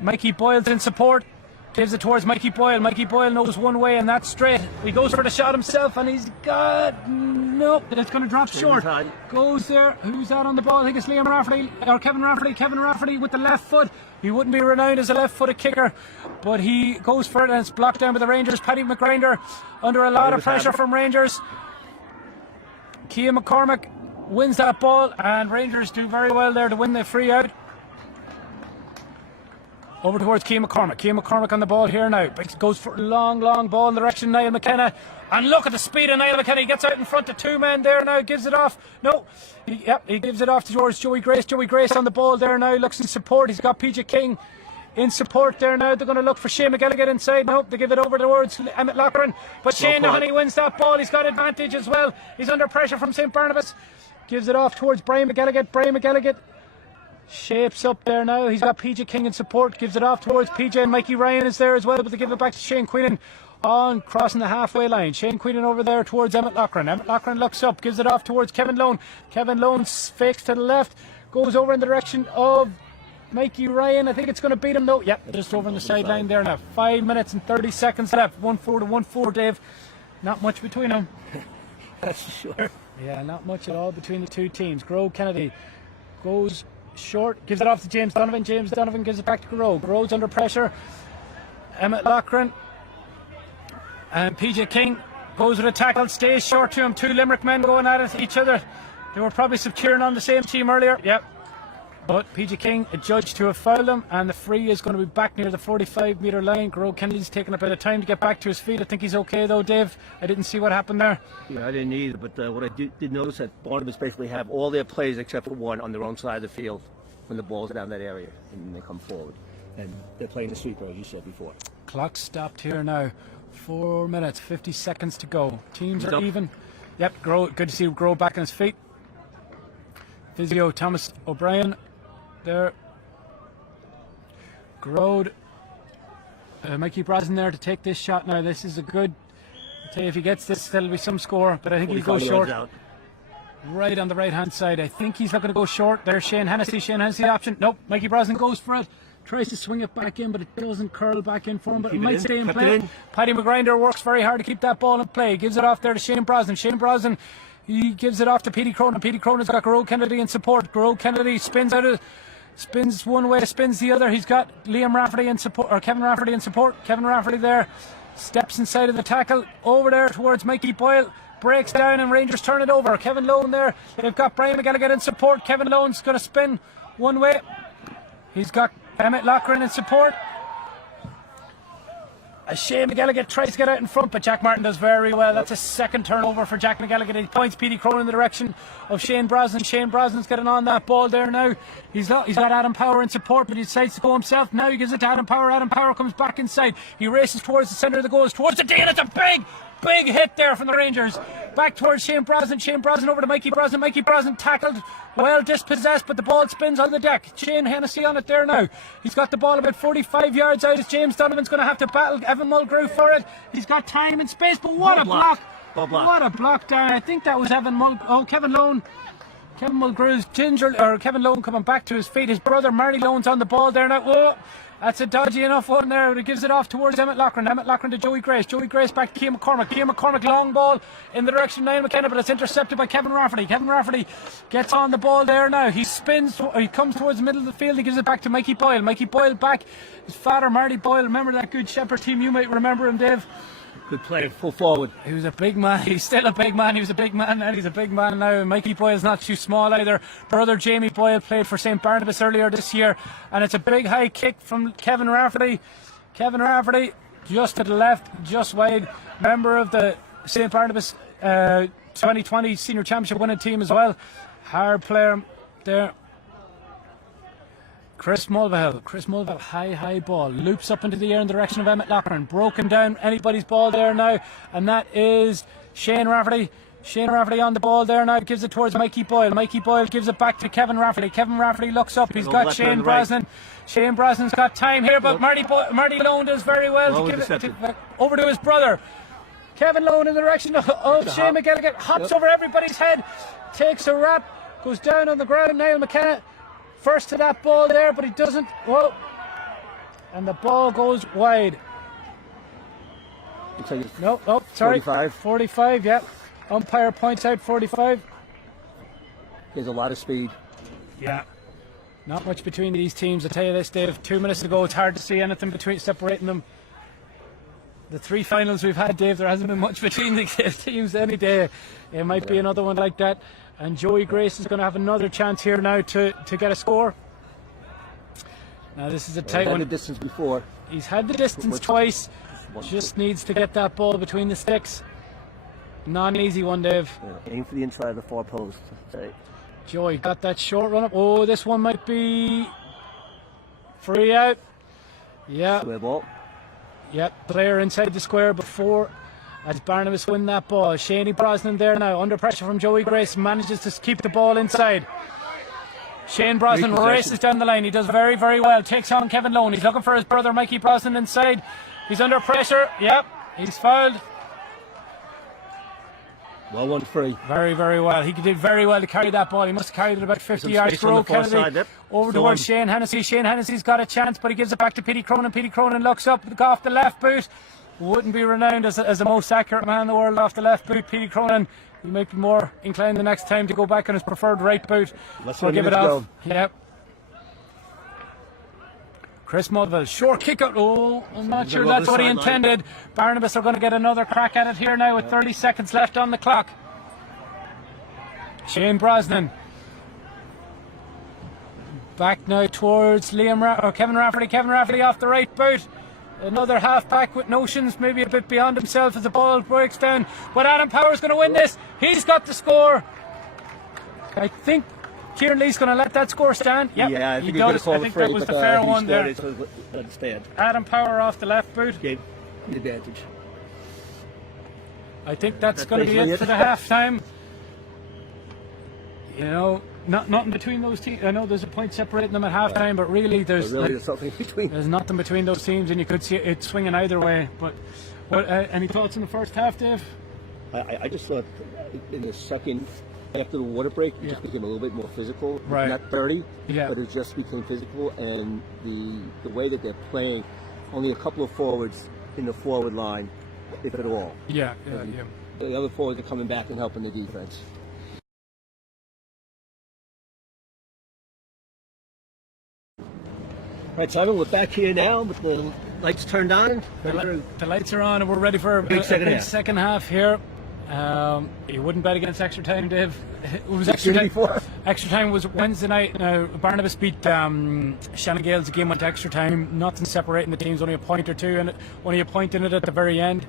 Mikey Boyle's in support. Gives it towards Mikey Boyle. Mikey Boyle knows one way, and that's straight. He goes for the shot himself, and he's got... Nope, it's going to drop short. Goes there. Who's that on the ball? I think it's Liam Rafferty, or Kevin Rafferty. Kevin Rafferty with the left foot. He wouldn't be renowned as a left-footed kicker, but he goes for it, and it's blocked down by the Rangers. Paddy McGrinder under a lot of pressure from Rangers. Kean McCormick wins that ball, and Rangers do very well there to win the free out. Over towards Kean McCormick. Kean McCormick on the ball here now. Goes for a long ball in the direction of Niall McKenna. And look at the speed of Niall McKenna. He gets out in front of two men there now. Gives it off. No. He gives it off towards Joey Grace. Joey Grace on the ball there now. Looks in support. He's got PJ King in support there now. They're going to look for Shane McGilligan inside. Nope, they give it over towards Emmett Loughran. But Shane Mahoney wins that ball. He's got advantage as well. He's under pressure from St. Barnabas. Gives it off towards Brian McGilligan. Brian McGilligan shapes up there now. He's got PJ King in support. Gives it off towards PJ, and Mikey Ryan is there as well, but they give it back to Shane Queenan on crossing the halfway line. Shane Queenan over there towards Emmett Loughran. Emmett Loughran looks up, gives it off towards Kevin Lone. Kevin Lone fakes to the left, goes over in the direction of Mikey Ryan. I think it's going to beat him. No, yep, just over on the sideline there now. 5 minutes and 30 seconds left. 1-4 to 1-4, Dave. Not much between them. That's for sure. Yeah, not much at all between the two teams. Grove Kennedy goes short, gives it off to James Donovan. James Donovan gives it back to Grove. Grove's under pressure. Emmett Loughran and PJ King goes with a tackle, stays short to him. Two Limerick men going at it each other. They were probably securing on the same team earlier. Yep. But PJ King adjudged to have fouled him, and the free is going to be back near the 45-metre line. Grove Kennedy's taking a bit of time to get back to his feet. I think he's okay though, Dave. I didn't see what happened there. Yeah, I didn't either, but what I did notice that Barnabas basically have all their players except for one on their own side of the field when the ball's down that area and they come forward. And they're playing the sweeper, as you said before. Clock stopped here now. 4 minutes, 50 seconds to go. Teams are even. Yep, Grove, good to see Grove back on his feet. Physio Thomas O'Brien there. Grove. Mikey Brosnan there to take this shot now. This is a good. I'll tell you, if he gets this, there'll be some score, but I think he'll go short. Right on the right hand side. I think he's not going to go short. There's Shane Hennessy. Shane Hennessy option. Nope. Mikey Brosnan goes for it. Tries to swing it back in, but it doesn't curl back in for him. But it might stay in play. Paddy McGrinder works very hard to keep that ball in play. Gives it off there to Shane Brosnan. Shane Brosnan, he gives it off to Petey Cronin. Petey Cronin's got Grove Kennedy in support. Grove Kennedy spins one way, spins the other. He's got Liam Rafferty in support, or Kevin Rafferty in support. Kevin Rafferty there steps inside of the tackle over there towards Mikey Boyle. Breaks down and Rangers turn it over. Kevin Lone there. They've got Brian McGilligan in support. Kevin Lone's going to spin one way. He's got Emmett Loughran in support. Shane McGilligan tries to get out in front, but Jack Martin does very well. That's a second turnover for Jack McGilligan. He points Petey Cronin in the direction of Shane Brosnan. Shane Brosnan's getting on that ball there now. He's got Adam Power in support, but he decides to go himself. Now he gives it to Adam Power. Adam Power comes back inside. He races towards the centre of the goals, towards the D, and it's a big hit there from the Rangers. Back towards Shane Brosnan. Shane Brosnan over to Mikey Brosnan. Mikey Brosnan tackled, well dispossessed, but the ball spins on the deck. Shane Hennessy on it there now. He's got the ball about 45 yards out as James Donovan's going to have to battle Evan Mulgrew for it. He's got time and space, but what a block. What a block down. I think that was Kevin Lone. Kevin Mulgrew's Kevin Lone coming back to his feet. His brother Mary Lone's on the ball there now. Whoa. That's a dodgy enough one there, but he gives it off towards Emmett Loughran. Emmett Loughran to Joey Grace. Joey Grace back to Cian McCormick. Cian McCormick, long ball in the direction of Niall McKenna, but it's intercepted by Kevin Rafferty. Kevin Rafferty gets on the ball there now. He spins, he comes towards the middle of the field. He gives it back to Mikey Boyle. Mikey Boyle back. His father, Marty Boyle. Remember that good Shepherd team? You might remember him, Dave. Good play, full forward. He was a big man. He's still a big man. He was a big man then. He's a big man now. And Mikey Boyle's not too small either. Brother Jamie Boyle played for St. Barnabas earlier this year. And it's a big high kick from Kevin Rafferty. Kevin Rafferty just to the left, just wide. Member of the St. Barnabas 2020 Senior Championship winning team as well. Hard player there. Chris Mulvihill, high ball, loops up into the air in the direction of Emmett Loughran, broken down, anybody's ball there now, and that is Shane Rafferty. Shane Rafferty on the ball there now, gives it towards Mikey Boyle. Mikey Boyle gives it back to Kevin Rafferty. Kevin Rafferty looks up, he's got Shane Brosnan. Shane Brosnan's got time here, but Marty Lone does very well to give it over to his brother. Kevin Lone in the direction of Shane McGilligan, hops over everybody's head, takes a wrap, goes down on the ground. Niall McKenna first to that ball there, but he doesn't. Whoa. And the ball goes wide. Looks like it's No, sorry. 45. 45, yeah. Umpire points out 45. He has a lot of speed. Yeah. Not much between these teams. I tell you this, Dave. 2 minutes ago, it's hard to see anything separating them. The 3 finals we've had, Dave, there hasn't been much between the teams any day. It might be another one like that. And Joey Grace is going to have another chance here now to get a score. Now this is a tight one. He's had the distance before. He's had the distance twice. Just needs to get that ball between the sticks. Not an easy one, Dave. Yeah, aim for the inside of the far post. Right. Joey got that short run up. Oh, this one might be free out. Yeah. Square ball. Yep, player inside the square before as Barnabas win that ball. Shaney Brosnan there now, under pressure from Joey Grace, manages to keep the ball inside. Shane Brosnan races down the line. He does very, very well. Takes on Kevin Lone. He's looking for his brother Mikey Brosnan inside. He's under pressure. Yep, he's fouled. Well, 1-3. Very, very well. He did very well to carry that ball. He must have carried it about 50 yards. Throw Kennedy over towards Shane Hennessy. Shane Hennessy's got a chance, but he gives it back to Petey Cronin. Petey Cronin looks up, off the left boot. Wouldn't be renowned as the most accurate man in the world off the left boot. Petey Cronin, he might be more inclined the next time to go back on his preferred right boot. So give it off. Yep. Chris Mulvihill, short kick out. Oh, I'm not sure that's what he intended. Barnabas are going to get another crack at it here now with 30 seconds left on the clock. Shane Brosnan. Back now towards Kevin Rafferty. Kevin Rafferty off the right boot. Another half-back with notions, maybe a bit beyond himself as the ball breaks down. But Adam Power's going to win this. He's got the score. I think Kieran Lee's going to let that score stand. Yep, yeah, I think, I think that was the fair one there. Adam Power off the left boot. Gave the advantage. I think that's going to be it for the half-time. You know, nothing between those teams. I know there's a point separating them at halftime, but really there's something between. There's nothing between those teams, and you could see it swinging either way. But any thoughts in the first half, Dave? I just thought in the second, after the water break, it just became a little bit more physical. Right. Not dirty, but it just became physical, and the way that they're playing, only a couple of forwards in the forward line, if at all. Yeah. The other forwards are coming back and helping the defense. Right, Simon, we're back here now with the lights turned on. The lights are on and we're ready for a big second half here. You wouldn't bet against extra time, Dave. It was extra time. Extra time was Wednesday night. Now, Barnabas beat Shannon Gales. The game went to extra time. Nothing separating the teams, only a point or two, and only a point in it at the very end.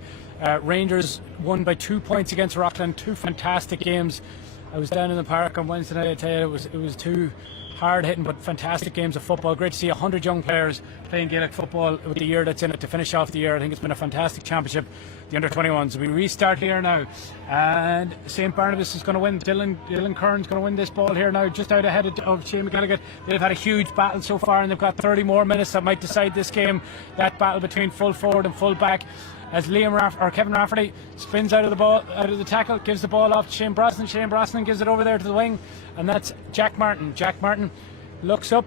Rangers won by 2 points against Rockland. 2 fantastic games. I was down in the park on Wednesday night. I tell you, it was 2 hard-hitting but fantastic games of football. Great to see 100 young players playing Gaelic football with the year that's in it to finish off the year. I think it's been a fantastic championship. The under-21s. We restart here now, and St. Barnabas is going to win. Dylan Kern's going to win this ball here now, just out ahead of Shane McGilligan. They've had a huge battle so far, and they've got 30 more minutes that might decide this game. That battle between full forward and full back. As Kevin Rafferty spins out of the tackle, gives the ball off to Shane Brosnan. Shane Brosnan gives it over there to the wing, and that's Jack Martin. Jack Martin looks up,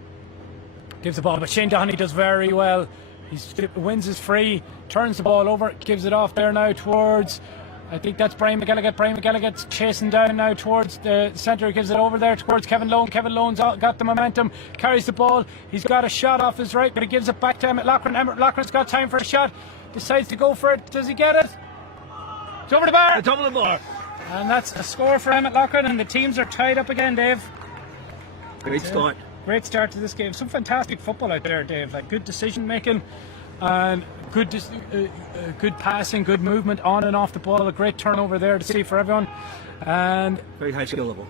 Gives the ball, but Shane Doherty does very well. He wins his free, turns the ball over, gives it off there now towards, I think that's Brian McGilligan. Brian McGilligan's chasing down now towards the centre, gives it over there towards Kevin Lone. Kevin Lone's got the momentum, carries the ball. He's got a shot off his right, but he gives it back to Emmett Loughran. Emmett Loughran's got time for a shot, decides to go for it. Does he get it? It's over the bar. It's over the bar. And that's a score for Emmett Loughran, and the teams are tied up again, Dave. Great start. Great start to this game. Some fantastic football out there, Dave. Like good decision making and good passing, good movement on and off the ball. A great turnover there to see for everyone. And Very high skill level.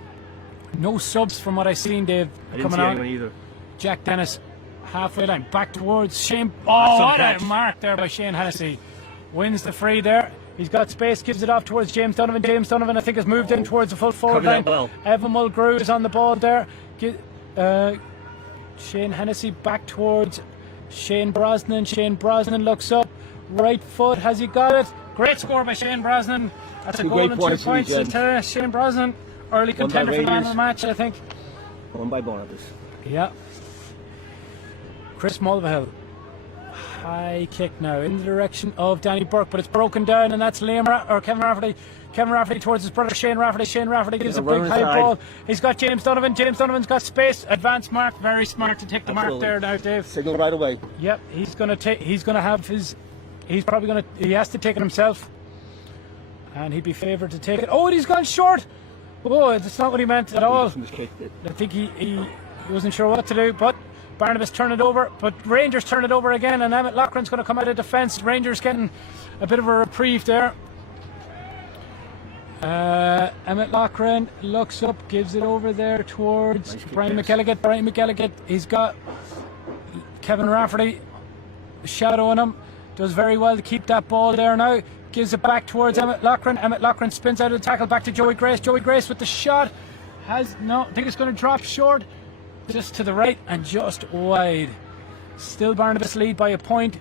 no subs from what I've seen, Dave. I didn't coming see on. anyone either. Jack Dennis, halfway line, back towards Shane. Oh, what a mark there by Shane Hennessy. Wins the free there. He's got space, gives it off towards James Donovan. James Donovan, I think, has moved in towards the full forward line. Well. Evan Mulgrew is on the ball there. Shane Hennessy back towards Shane Brosnan. Shane Brosnan looks up. Right foot, has he got it? Great score by Shane Brosnan. That's a goal and 2 points to Shane Brosnan. Early contender for man of the match, I think. Won by Barnabas. Yeah. Chris Mulvihill. High kick now in the direction of Danny Burke, but it's broken down, and that's Kevin Rafferty. Kevin Rafferty towards his brother Shane Rafferty. Shane Rafferty gives a big high ball. He's got James Donovan. James Donovan's got space. Advanced mark. Very smart to take the mark there now, Dave. Signal right away. Yep. He's gonna have his. He's probably gonna. He has to take it himself, and he'd be favoured to take it. Oh, and he's gone short. Oh, that's not what he meant at all. I think he wasn't sure what to do, but Barnabas turn it over, but Rangers turn it over again, and Emmett Loughran's going to come out of defence. Rangers getting a bit of a reprieve there. Emmett Loughran looks up, gives it over there towards Brian McGilligan. Brian McGilligan, he's got Kevin Rafferty shadowing him. Does very well to keep that ball there now. Gives it back towards Emmett Loughran. Emmett Loughran spins out of the tackle back to Joey Grace. Joey Grace with the shot. I think it's going to drop short. Just to the right and just wide. Still Barnabas lead by a point.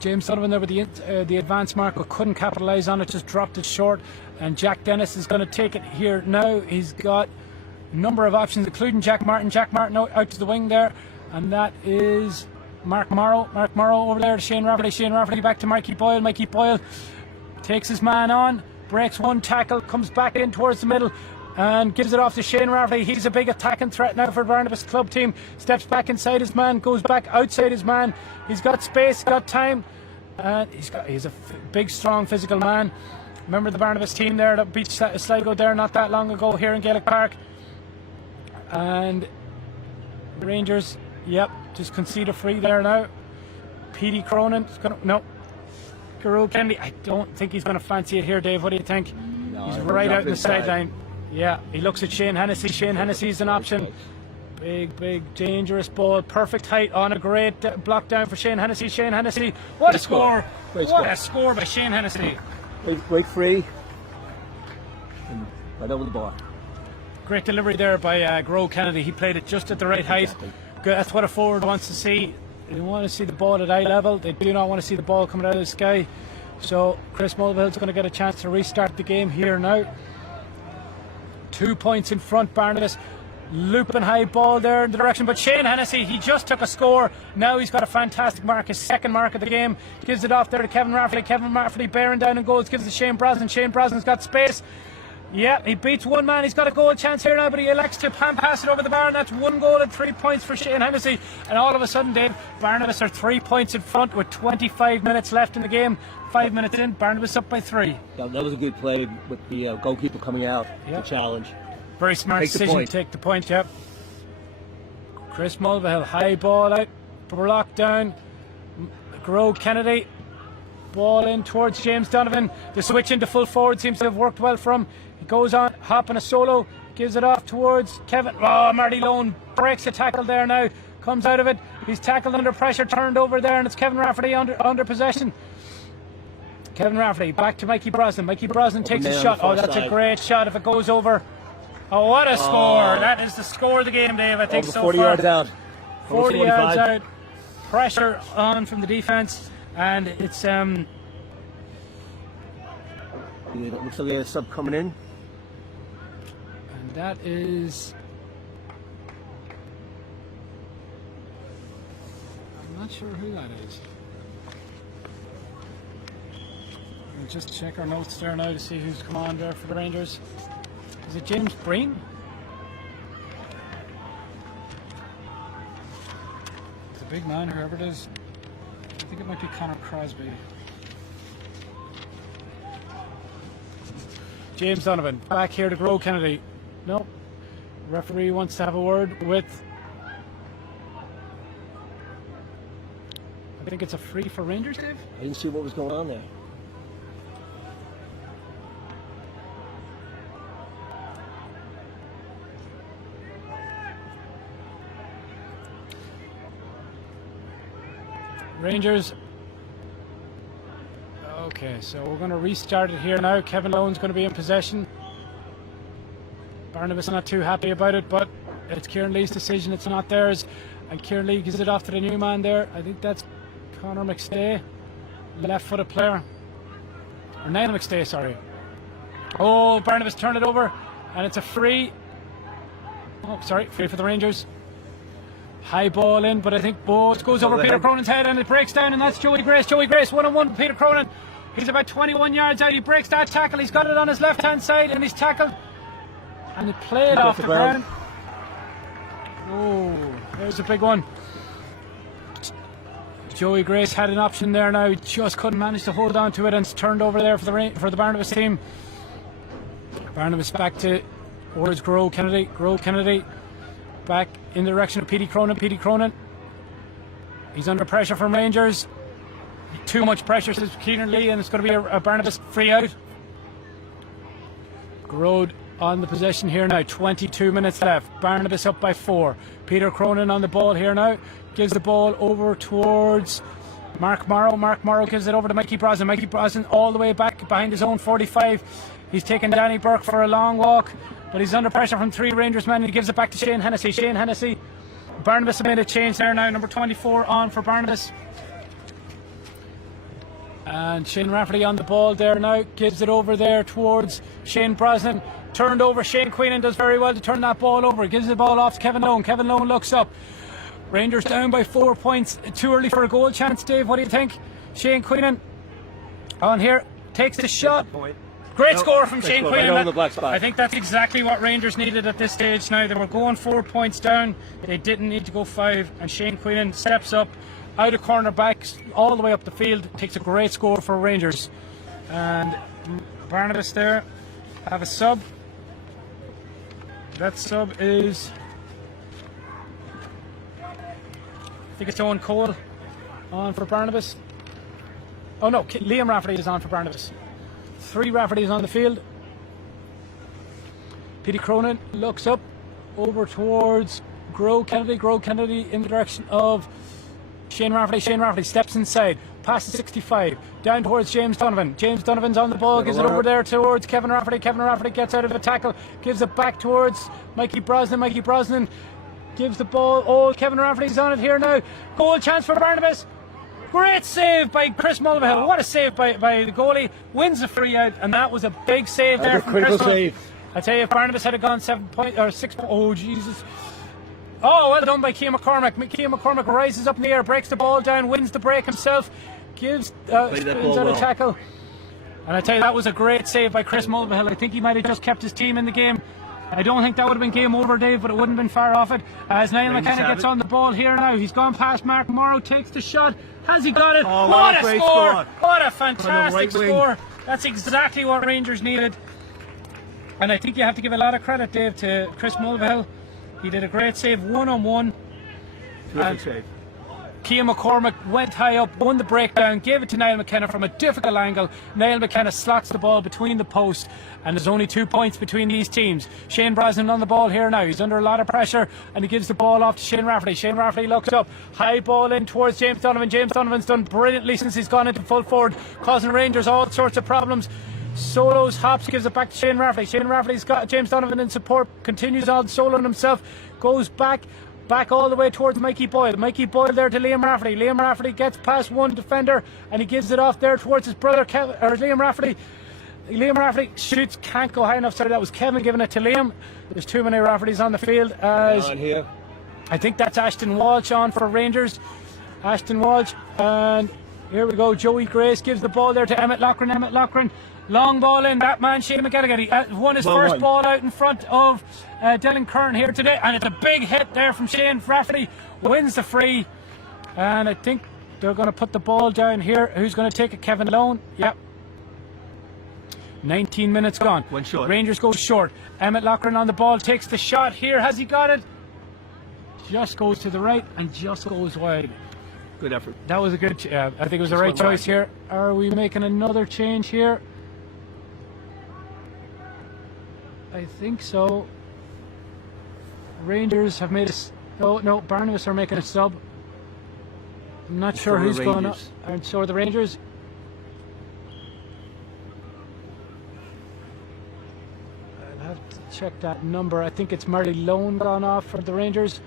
James Sullivan there with the advance mark, but couldn't capitalise on it, just dropped it short. And Jack Dennis is going to take it here now. He's got a number of options, including Jack Martin. Jack Martin out to the wing there, and that is Mark Morrow. Mark Morrow over there to Shane Rafferty. Shane Rafferty back to Mikey Boyle. Mikey Boyle takes his man on, breaks one tackle, comes back in towards the middle, and gives it off to Shane Rafferty. He's a big attacking threat now for Barnabas club team. Steps back inside his man, goes back outside his man. He's got space, got time, and he's a big, strong, physical man. Remember the Barnabas team there that beat Sligo there not that long ago here in Gaelic Park. And Rangers, yep, just concede a free there now. Petey Cronin, Garul Kennedy, I don't think he's going to fancy it here, Dave. What do you think? No, he's right out in the sideline. Yeah, he looks at Shane Hennessy. Shane Hennessy's an option. Big, dangerous ball. Perfect height on a great block down for Shane Hennessy. Shane Hennessy, what a score! What a score by Shane Hennessy. Great free. And right over the bar. Great delivery there by Garul Kennedy. He played it just at the right height. Good. That's what a forward wants to see. They want to see the ball at eye level. They do not want to see the ball coming out of the sky. So Chris Mulvihill's going to get a chance to restart the game here now. 2 points in front, Barnabas. Looping high ball there in the direction, but Shane Hennessy, he just took a score. Now he's got a fantastic mark, his second mark of the game. Gives it off there to Kevin Rafferty. Kevin Rafferty bearing down in goals, gives it to Shane Brosnan. Shane Brosnan's got space. Yeah, he beats one man. He's got a goal chance here now, but he elects to pan pass it over the bar, and that's 1 goal and 3 points for Shane Hennessy. And all of a sudden, Dave, Barnabas are 3 points in front with 25 minutes left in the game. 5 minutes in, Barnabas up by 3. That was a good play with the goalkeeper coming out to challenge. Very smart decision to take the point, yep. Chris Mulvihill, high ball out, block down. Garul Kennedy, ball in towards James Donovan. The switch into full forward seems to have worked well for him. He goes on, hopping a solo, gives it off towards Kevin. Oh, Marty Lone breaks a tackle there now, comes out of it. He's tackled under pressure, turned over there, and it's Kevin Rafferty under possession. Kevin Rafferty back to Mikey Brosnan. Mikey Brosnan takes a shot. Oh, that's a great shot if it goes over. Oh, what a score! That is the score of the game, Dave. I think so far. 40 yards out. 40 yards out. Pressure on from the defence, and it's looks like they had a sub coming in. And that is not sure who that is. We'll just check our notes there now to see who's come on there for the Rangers. Is it James Breen? It's a big man, whoever it is. I think it might be Connor Crosby. James Donovan back here to Grow Kennedy. No. Referee wants to have a word with. I think it's a free for Rangers, Dave. I didn't see what was going on there. Rangers. Okay, so we're going to restart it here now. Kevin Lone's going to be in possession. Barnabas not too happy about it, but it's Kieran Lee's decision. It's not theirs. And Kieran Lee gives it off to the new man there. I think that's Connor McStay, left-footed player. Or Niall McStay, sorry. Oh, Barnabas turned it over, and it's a free. Oh, sorry, free for the Rangers. High ball in, but I think it goes over Peter Cronin's head and it breaks down, and that's Joey Grace. Joey Grace, 1-on-1 with Peter Cronin. He's about 21 yards out. He breaks that tackle. He's got it on his left-hand side, and he's tackled. And he played off the ground. Oh, there's a big one. Joey Grace had an option there now. He just couldn't manage to hold on to it, and it's turned over there for the Barnabas team. Barnabas back towards Grow Kennedy. Grow Kennedy back in the direction of Petey Cronin. Petey Cronin. He's under pressure from Rangers. Too much pressure, says Kieran Lee, and it's going to be a Barnabas free out. Grow on the possession here now. 22 minutes left. Barnabas up by 4. Peter Cronin on the ball here now. Gives the ball over towards Mark Morrow. Mark Morrow gives it over to Mikey Brosnan. Mikey Brosnan all the way back behind his own 45. He's taken Danny Burke for a long walk, but he's under pressure from 3 Rangers men, and he gives it back to Shane Hennessy. Shane Hennessy. Barnabas have made a change there now. Number 24 on for Barnabas. And Shane Rafferty on the ball there now. Gives it over there towards Shane Brosnan. Turned over. Shane Queenan does very well to turn that ball over. Gives the ball off to Kevin Lone. Kevin Lone looks up. Rangers down by 4 points. Too early for a goal chance, Dave. What do you think? Shane Queenan on here. Takes the shot. Great score from Shane Queenan. I think that's exactly what Rangers needed at this stage now. They were going 4 points down. They didn't need to go 5. And Shane Queenan steps up out of corner backs all the way up the field. Takes a great score for Rangers. And Barnabas there have a sub. That sub is, I think it's Owen Cole on for Barnabas. Oh no, Liam Rafferty is on for Barnabas. 3 Raffertys on the field. Petey Cronin looks up over towards Grow Kennedy. Grow Kennedy in the direction of Shane Rafferty. Shane Rafferty steps inside. Passes 65. Down towards James Donovan. James Donovan's on the ball. Gives it over there towards Kevin Rafferty. Kevin Rafferty gets out of a tackle. Gives it back towards Mikey Brosnan. Mikey Brosnan gives the ball. Oh, Kevin Rafferty's on it here now. Goal chance for Barnabas. Great save by Chris Mulvihill. What a save by the goalie. Wins the free out, and that was a big save there from Chris. Save. I tell you, if Barnabas had gone 7 points or 6 points, oh Jesus. Oh, well done by Keane McCormack. Keane McCormack rises up in the air, breaks the ball down, wins the break himself, gives spins out a tackle. And I tell you, that was a great save by Chris Mulvihill. I think he might have just kept his team in the game. I don't think that would have been game over, Dave, but it wouldn't have been far off it. As Niall McKenna gets on the ball here now. He's gone past Mark Morrow, takes the shot. Has he got it? Oh, what a score! What a fantastic score! That's exactly what Rangers needed. And I think you have to give a lot of credit, Dave, to Chris Mulvihill. He did a great save, 1-on-1. Terrific save. Keane McCormack went high up, won the breakdown, gave it to Niall McKenna from a difficult angle. Niall McKenna slots the ball between the posts, and there's only 2 points between these teams. Shane Brosnan on the ball here now. He's under a lot of pressure, and he gives the ball off to Shane Rafferty. Shane Rafferty looks up, high ball in towards James Donovan. James Donovan's done brilliantly since he's gone into full forward, causing Rangers all sorts of problems. Solos, hops, gives it back to Shane Rafferty. Shane Rafferty's got James Donovan in support, continues on soloing himself, goes back all the way towards Mikey Boyle. Mikey Boyle there to Liam Rafferty. Liam Rafferty gets past one defender, and he gives it off there towards his brother Liam Rafferty. Liam Rafferty shoots, can't go high enough. Sorry, that was Kevin giving it to Liam. There's too many Raffertys on the field. As on here. I think that's Ashton Walsh on for Rangers. Ashton Walsh, and here we go. Joey Grace gives the ball there to Emmett Loughran. Emmett Loughran, long ball in. That man, Shane McGallagher, he won his first ball out in front of Dylan Kern here today, and it's a big hit there from Shane Rafferty. Wins the free, and I think they're going to put the ball down here. Who's going to take it? Kevin Lone. Yep. 19 minutes gone. One short. Rangers go short. Emmett Loughran on the ball, takes the shot here. Has he got it? Just goes to the right and just goes wide. Good effort. That was a good, I think it was the right choice here. Are we making another change here? I think so. Rangers have made a, oh no, Barnabas are making a sub. I'm not sure who's going up. And so are the Rangers. I'll have to check that number. I think it's Murray Lone gone off for the Rangers.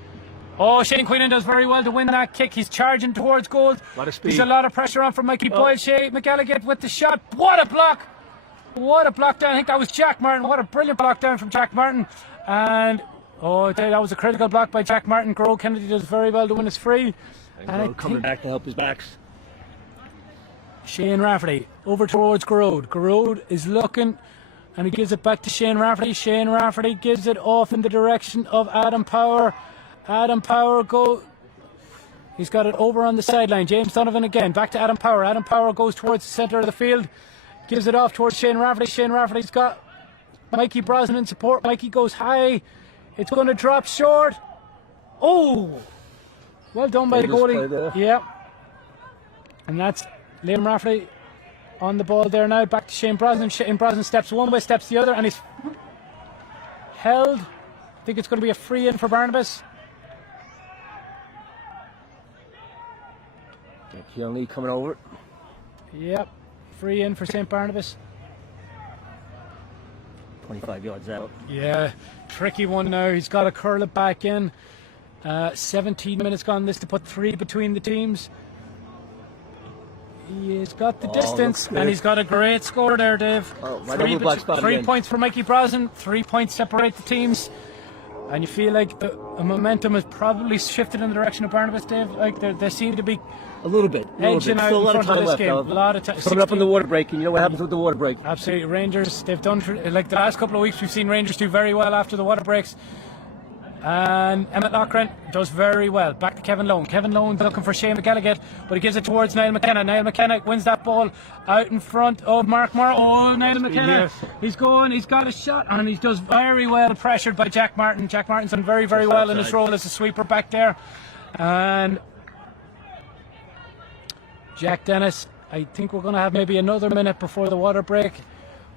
Oh, Shane Queenan does very well to win that kick. He's charging towards goal. A lot of speed. There's a lot of pressure on from Mikey Boyle. Shane McGallagher with the shot. What a block! What a block down. I think that was Jack Martin. What a brilliant block down from Jack Martin. And, oh, that was a critical block by Jack Martin. Grove Kennedy does very well to win his free. And coming back to help his backs. Shane Rafferty over towards Garode. Garode is looking, and he gives it back to Shane Rafferty. Shane Rafferty gives it off in the direction of Adam Power. Adam Power he's got it over on the sideline. James Donovan again, back to Adam Power. Adam Power goes towards the centre of the field, gives it off towards Shane Rafferty. Shane Rafferty's got Mikey Brosnan in support. Mikey goes high. It's going to drop short. Oh! Well done by the goalie. Yeah. And that's Liam Rafferty on the ball there now. Back to Shane Brosnan. Shane Brosnan steps one way, steps the other, and he's held. I think it's going to be a free in for Barnabas. Keelney coming over. Yep. Free in for St. Barnabas. 25 yards out. Yeah. Tricky one now. He's got to curl it back in. 17 minutes gone. This to put 3 between the teams. He's got the distance, and he's got a great score there, Dave. Three points for Mikey Brosnan. 3 points separate the teams. And you feel like the momentum has probably shifted in the direction of Barnabas, Dave. Like they seem to be a little bit. Edging out in front of this game. A lot of time. Coming up on the water break, and you know what happens with the water break. Absolutely. Rangers, they've done, like the last couple of weeks, we've seen Rangers do very well after the water breaks. And Emmett Loughran does very well. Back to Kevin Lone. Kevin Lone's looking for Shane McGallagher, but he gives it towards Niall McKenna. Niall McKenna wins that ball out in front of Mark Morrow. Oh, Niall McKenna. He's going, he's got a shot, and he does very well, pressured by Jack Martin. Jack Martin's done very, very well in his role as a sweeper back there. And Jack Dennis, I think we're going to have maybe another minute before the water break.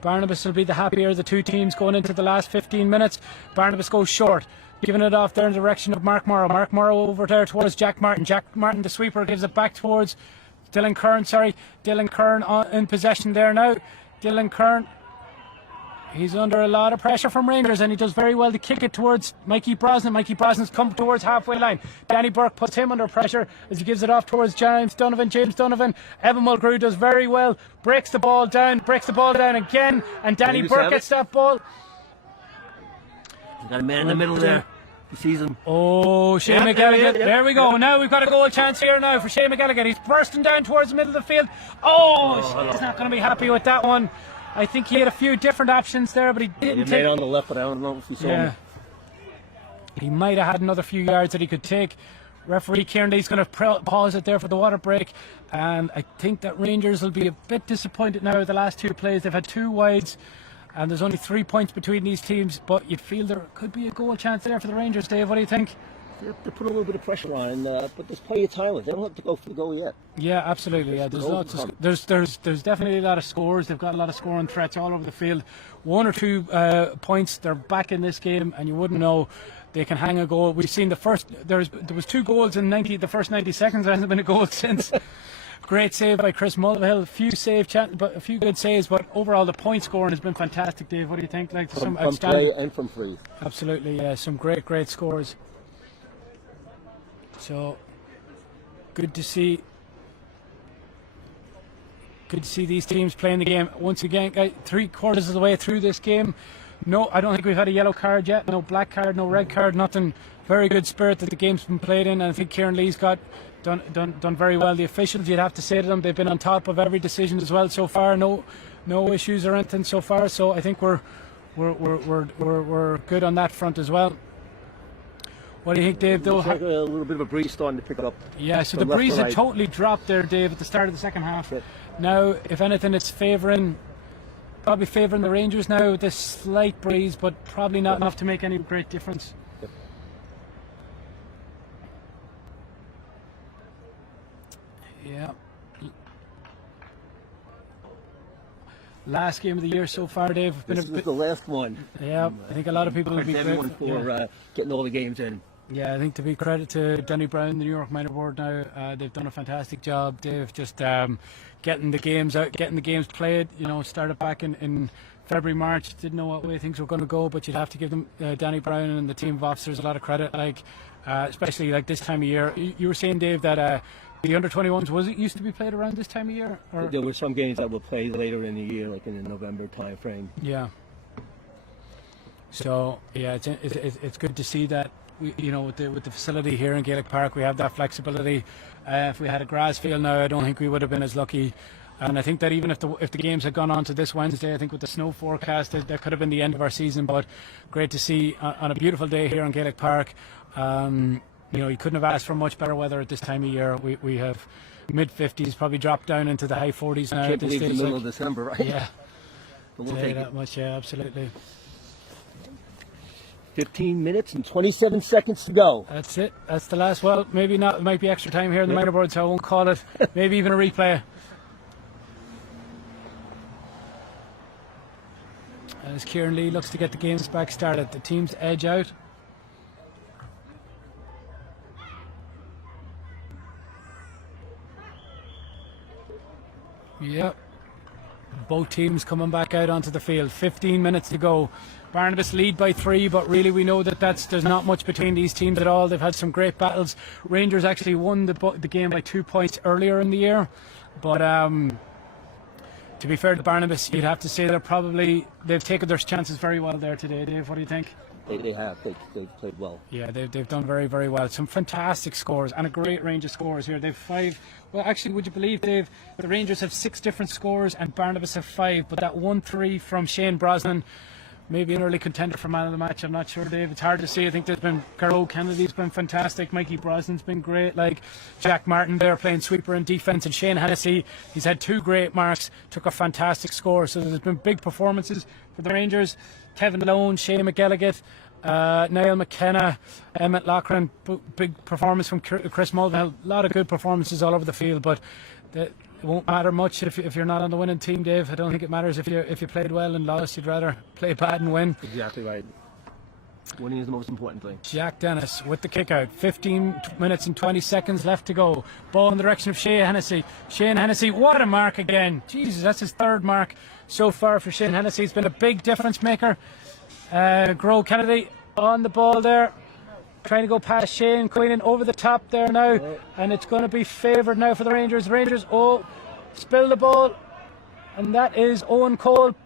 Barnabas will be the happier of the two teams going into the last 15 minutes. Barnabas goes short, giving it off there in the direction of Mark Morrow. Mark Morrow over there towards Jack Martin. Jack Martin, the sweeper, gives it back towards Dylan Kern. Dylan Kern in possession there now. Dylan Kern, he's under a lot of pressure from Rangers, and he does very well to kick it towards Mikey Brosnan. Mikey Brosnan's come towards halfway line. Danny Burke puts him under pressure as he gives it off towards James Donovan. Evan Mulgrew does very well, breaks the ball down again, and Danny Burke gets that ball. Got a man in the middle there. He sees him. Oh, Shane McGallagher. There we go. Now we've got a goal chance here now for Shane McGallagher. He's bursting down towards the middle of the field. He's not going to be happy with that one. I think he had a few different options there, but he didn't take. He made on the left, but I don't know if you saw him. He might have had another few yards that he could take. Referee Kieran Lee's going to pause it there for the water break, and I think that Rangers will be a bit disappointed now with the last two plays. They've had 2 wides, and there's only 3 points between these teams, but you'd feel there could be a goal chance there for the Rangers. Dave, what do you think? They have to put a little bit of pressure on, but there's plenty of time left. They don't have to go for the goal yet. Yeah, absolutely. Yeah, there's definitely a lot of scores. They've got a lot of scoring threats all over the field. 1 or 2 points, they're back in this game, and you wouldn't know. They can hang a goal. We've seen there was 2 goals in the first 90 seconds. There hasn't been a goal since. Great save by Chris Mulvihill. A few good saves, but overall the point scoring has been fantastic. Dave, what do you think? Like from play and from free. Absolutely, yeah. Some great scores. So good to see these teams playing the game once again. 3/4 of the way through this game. No, I don't think we've had a yellow card yet. No black card, no red card, nothing. Very good spirit that the game's been played in, and I think Kieran Lee's got done very well. The officials, you'd have to say to them, they've been on top of every decision as well so far. No issues or anything so far. So I think we're good on that front as well. What do you think, Dave? Though Looks like a little bit of a breeze starting to pick up. Yeah, so the breeze had totally dropped there, Dave, at the start of the second half. Yep. Now, if anything, it's probably favouring the Rangers now with this slight breeze, but probably not enough to make any great difference. Yep. Yeah. Last game of the year so far, Dave. This is the last one. Yeah, I think a lot of people would be grateful for getting all the games in. Yeah, I think to be credit to Danny Brown, the New York Minor Board now, they've done a fantastic job. They've just getting the games out, getting the games played. You know, started back in February, March. Didn't know what way things were going to go, but you'd have to give them Danny Brown and the team of officers a lot of credit. Like, especially like this time of year. You were saying, Dave, that the under-21s used to be played around this time of year? Or? There were some games that were played later in the year, like in the November time frame. Yeah. So yeah, it's good to see that. You know, with the facility here in Gaelic Park, we have that flexibility. If we had a grass field now, I don't think we would have been as lucky. And I think that even if the games had gone on to this Wednesday, I think with the snow forecast, that could have been the end of our season. But great to see on a beautiful day here in Gaelic Park. You know, you couldn't have asked for much better weather at this time of year. We have mid-50s, probably dropped down into the high 40s now. I can't believe it's the middle of December, right? Yeah. But we'll take that much, yeah, absolutely. 15 minutes and 27 seconds to go. That's it. That's the last. Well, maybe not. It might be extra time here in the minor board, so I won't call it. Maybe even a replay. As Kieran Lee looks to get the games back started. The team's edge out. Yep. Both teams coming back out onto the field. 15 minutes to go. Barnabas lead by 3, but really we know that there's not much between these teams at all. They've had some great battles. Rangers actually won the game by 2 points earlier in the year, but to be fair to Barnabas, you'd have to say they've taken their chances very well there today. Dave, what do you think? They have. They've played well. Yeah, they've done very, very well. Some fantastic scores and a great range of scores here. They've 5. Well, actually, would you believe, Dave, the Rangers have 6 different scores and Barnabas have 5, but that 1-3 from Shane Brosnan, maybe an early contender for man of the match. I'm not sure, Dave. It's hard to see. I think there's been Carol Kennedy's been fantastic. Mikey Brosnan's been great. Like Jack Martin there playing sweeper and defence, and Shane Hennessy, he's had 2 great marks, took a fantastic score. So there's been big performances for the Rangers. Kevin Lone, Shane McGilligan, Niall McKenna, Emmett Loughran, big performance from Chris Mulvihill. A lot of good performances all over the field, but it won't matter much if you're not on the winning team, Dave. I don't think it matters if you played well and lost. You'd rather play bad and win. Exactly right. Winning is the most important thing. Jack Dennis with the kick out. 15 minutes and 20 seconds left to go. Ball in the direction of Shane Hennessy. Shane Hennessy, what a mark again. Jesus, that's his 3rd mark so far for Shane Hennessy. He's been a big difference maker. Grow Kennedy on the ball there. Trying to go past Shane Queenan over the top there now, and it's going to be favoured now for the Rangers. Rangers, spill the ball, and that is Owen Cole.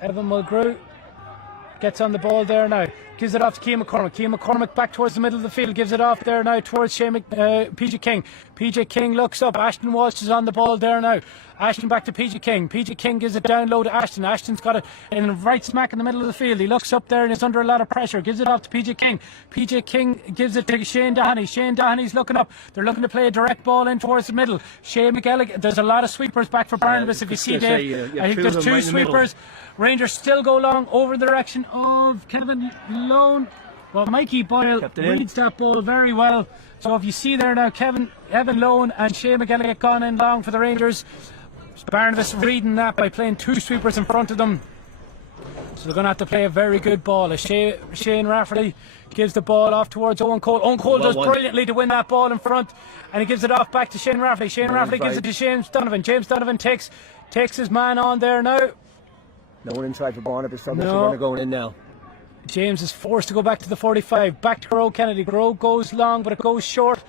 Evan Mulgrew gets on the ball there now. Gives it off to Keane McCormick. Keane McCormick back towards the middle of the field. Gives it off there now towards PJ King. PJ King looks up. Ashton Walsh is on the ball there now. Ashton back to PJ King. PJ King gives it down low to Ashton. Ashton's got it in right smack in the middle of the field. He looks up there and is under a lot of pressure. Gives it off to PJ King. PJ King gives it to Shane Dohenny. Shane Dohenny's looking up. They're looking to play a direct ball in towards the middle. Shane McGilligan. There's a lot of sweepers back for Barnabas. If you see, Dave, I think there's 2 sweepers. Rangers still go long over the direction of Kevin Lone. Well, Mikey Boyle reads that ball very well. So if you see there now, Evan Lone and Shane McGilligan gone in long for the Rangers. Barnabas reading that by playing 2 sweepers in front of them. So they're going to have to play a very good ball. Shane Rafferty gives the ball off towards Owen Cole. Owen Cole does brilliantly to win that ball in front, and he gives it off back to Shane Rafferty. Shane Rafferty gives it to James Donovan. James Donovan takes his man on there now. No one inside for Barnabas, so they're going to go in now. James is forced to go back to the 45. Back to Grow Kennedy. Grow goes long, but it goes short.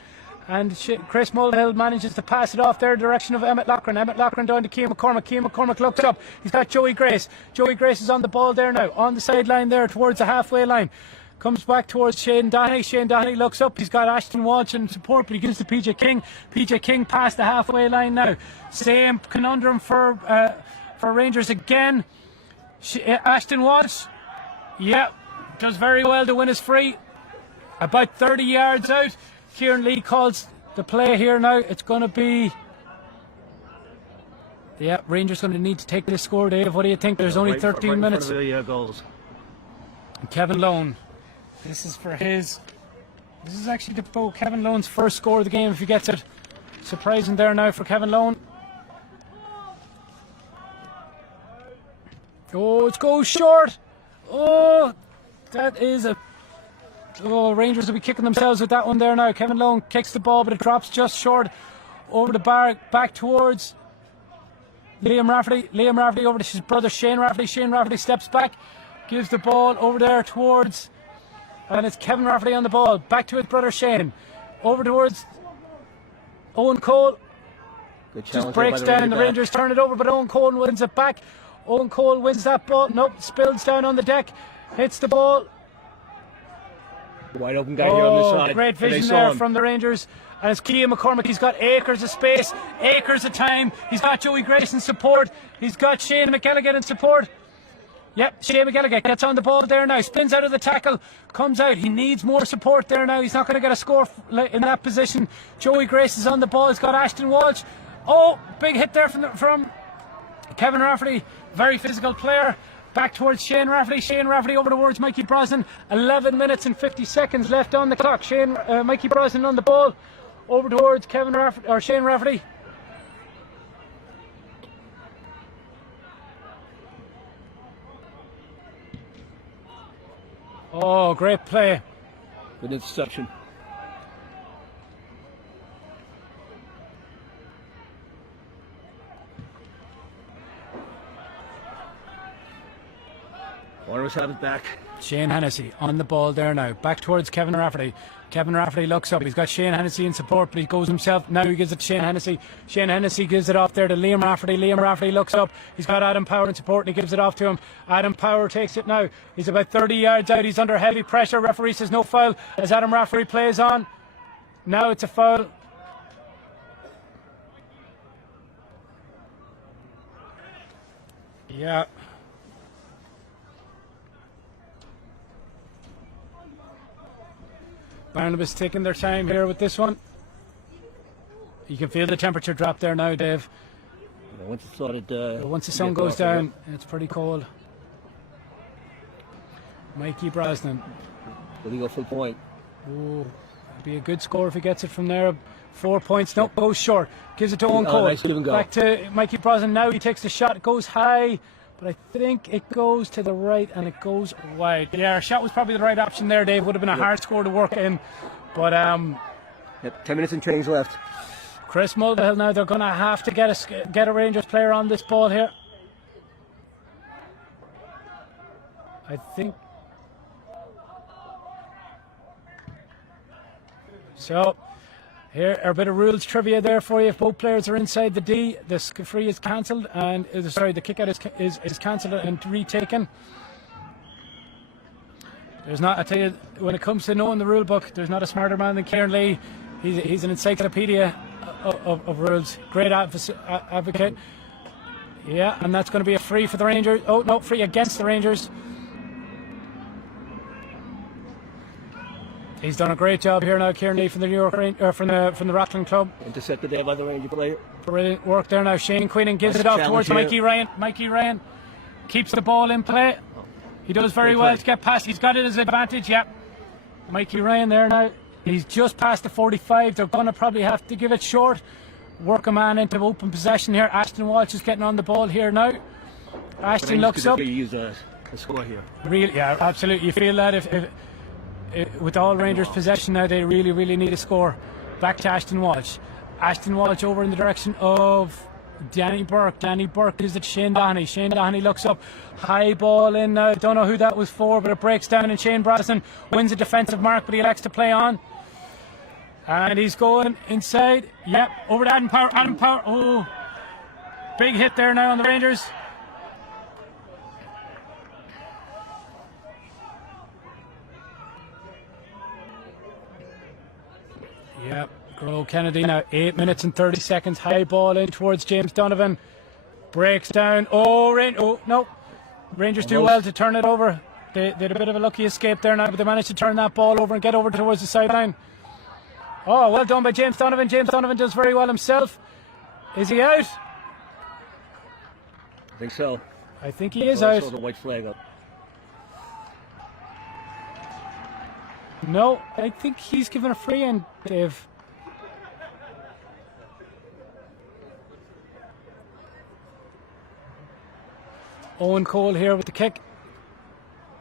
And Chris Mulhill manages to pass it off there direction of Emmett Loughran. Emmett Loughran down to Cian McCormack. Cian McCormack looks up. He's got Joey Grace. Joey Grace is on the ball there now, on the sideline there towards the halfway line. Comes back towards Shane Doherty. Shane Doherty looks up. He's got Ashton Walsh in support, but he gives to PJ King. PJ King past the halfway line now. Same conundrum for Rangers again. Ashton Walsh, yeah, does very well to win his free. About 30 yards out. Kieran Lee calls the play here now. It's going to be... Yeah, Rangers going to need to take this score, Dave. What do you think? There's only 13 minutes. Goals. Kevin Lone. This is for his... This is actually Kevin Lone's first score of the game if he gets it. Surprising there now for Kevin Lone. Oh, it goes short. Oh, that is a... Oh, Rangers will be kicking themselves with that one there now. Kevin Lone kicks the ball, but it drops just short over the bar, back towards Liam Rafferty. Liam Rafferty over to his brother Shane Rafferty. Shane Rafferty steps back, gives the ball over there towards, and it's Kevin Rafferty on the ball. Back to his brother Shane. Over towards Owen Cole. Just breaks down, and the Rangers turn it over, but Owen Cole wins it back. Owen Cole wins that ball. Nope, spills down on the deck, hits the ball. Wide open guy here on this side. Great vision there from the Rangers. And it's Cian McCormack. He's got acres of space, acres of time. He's got Joey Grace in support. He's got Shane McElligott in support. Yep, Shane McElligott gets on the ball there now. Spins out of the tackle. Comes out. He needs more support there now. He's not going to get a score in that position. Joey Grace is on the ball. He's got Ashton Walsh. Oh, big hit there from Kevin Rafferty. Very physical player. Back towards Shane Rafferty. Shane Rafferty over towards Mikey Brosnan. 11 minutes and 50 seconds left on the clock. Mikey Brosnan on the ball. Over towards Shane Rafferty. Oh, great play. Good interception. Barnabas have it back. Shane Hennessy on the ball there now. Back towards Kevin Rafferty. Kevin Rafferty looks up. He's got Shane Hennessy in support, but he goes himself. Now he gives it to Shane Hennessy. Shane Hennessy gives it off there to Liam Rafferty. Liam Rafferty looks up. He's got Adam Power in support, and he gives it off to him. Adam Power takes it now. He's about 30 yards out. He's under heavy pressure. Referee says no foul as Adam Rafferty plays on. Now it's a foul. Yeah. Barnabas taking their time here with this one. You can feel the temperature drop there now, Dave. Yeah, once the sun goes down, it's pretty cold. Mikey Brosnan. Will he go full point? Oh, it'd be a good score if he gets it from there. 4 points. No, goes short. Gives it to Owen Cole. Nice back to Mikey Brosnan. Now he takes the shot. It goes high, but I think it goes to the right and it goes wide. Yeah, our shot was probably the right option there, Dave. Would have been a hard score to work in, but 10 minutes and change left. Chris Mulvihill now, they're going to have to get a Rangers player on this ball here. I think so. Here are a bit of rules trivia there for you. If both players are inside the D, the free is cancelled, and the kick out is cancelled and retaken. There's not, I tell you, when it comes to knowing the rule book, there's not a smarter man than Kieran Lee. He's an encyclopedia of rules. Great advocate. Yeah, and that's going to be a free for the Rangers. Oh no, free against the Rangers. He's done a great job here now, Kieran Lee from the New York from the Rockland club. Intercepted there by the Ranger player. Brilliant work there now. Shane Queenan gives it off towards Mikey Ryan. Mikey Ryan keeps the ball in play. He does very well to get past. He's got it as an advantage. Yep. Mikey Ryan there now. He's just past the 45. They're going to probably have to give it short. Work a man into open possession here. Ashton Walsh is getting on the ball here now. Ashton looks up. Use a score here. Really, yeah, absolutely. You feel that if with all Rangers possession now, they really need a score. Back to Ashton Walsh. Ashton Walsh over in the direction of Danny Burke. Danny Burke gives it to Shane Doherty. Shane Doherty looks up. High ball in. Don't know who that was for, but it breaks down and Shane Brosnan wins a defensive mark, but he elects to play on. And he's going inside. Yep, over to Adam Power. Adam Power. Oh, big hit there now on the Rangers. Yep, Gro Kennedy now 8 minutes and 30 seconds. High ball in towards James Donovan. Breaks down. Oh, no. Rangers do well to turn it over. They had a bit of a lucky escape there now, but they managed to turn that ball over and get over towards the sideline. Oh, well done by James Donovan. James Donovan does very well himself. Is he out? I think so. I think he is out. I saw the white flag up. No, I think he's given a free in, Dave. Owen Cole here with the kick.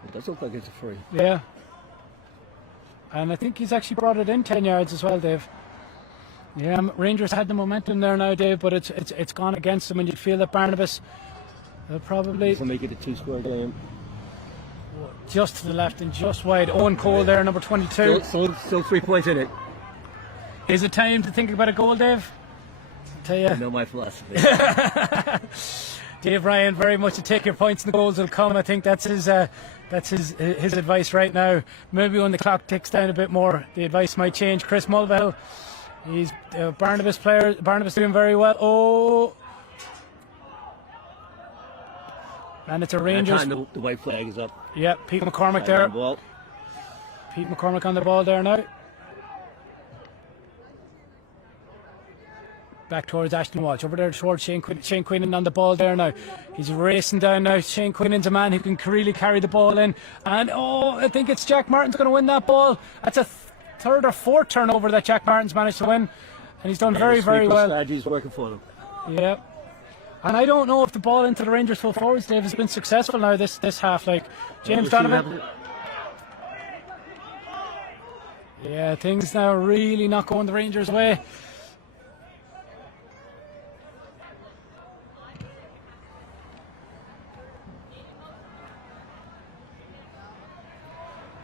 It does look like it's a free. Yeah. And I think he's actually brought it in 10 yards as well, Dave. Yeah, Rangers had the momentum there now, Dave, but it's gone against them, and you feel that Barnabas will probably... Will make it a 2-score game. Just to the left and just wide. Owen Cole there, number 22. Still 3 points in it. Is it time to think about a goal, Dave? I'll tell you. I know my philosophy. Dave Ryan, very much to take your points and the goals will come. I think that's his advice right now. Maybe when the clock ticks down a bit more, the advice might change. Chris Mulvihill, he's a Barnabas player. Barnabas doing very well. Oh, and it's a Rangers. The white flag is up. Yeah, Pete McCormick there. Ball. Pete McCormick on the ball there now. Back towards Ashton Walsh, over there towards Shane Quinn. Shane Quinnan on the ball there now. He's racing down now. Shane Quinnan's a man who can really carry the ball in. And I think it's Jack Martin's going to win that ball. That's a third or fourth turnover that Jack Martin's managed to win. And he's done very, very well. Strategy's working for them. Yeah. And I don't know if the ball into the Rangers full forwards, Dave, has been successful now this half. Like James Donovan. Yeah, things now really not going the Rangers' way.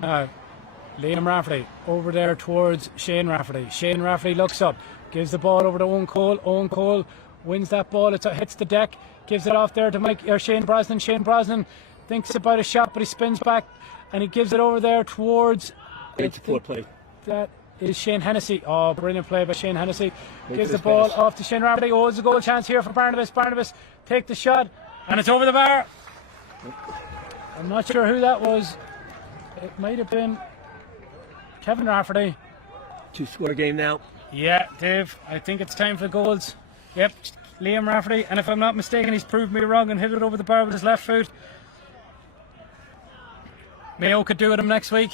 Now, Liam Rafferty over there towards Shane Rafferty. Shane Rafferty looks up, gives the ball over to Owen Cole. Owen Cole wins that ball. It hits the deck, gives it off there to Shane Brosnan. Shane Brosnan thinks about a shot, but he spins back and he gives it over there towards. Great support play. That is Shane Hennessy. Oh, brilliant play by Shane Hennessy. Gives the ball off to Shane Rafferty. Oh, there's a goal chance here for Barnabas. Barnabas take the shot, and it's over the bar. I'm not sure who that was. It might have been Kevin Rafferty. 2-score game now. Yeah, Dave, I think it's time for the goals. Yep, Liam Rafferty, and if I'm not mistaken, he's proved me wrong and hit it over the bar with his left foot. Mayo could do with him next week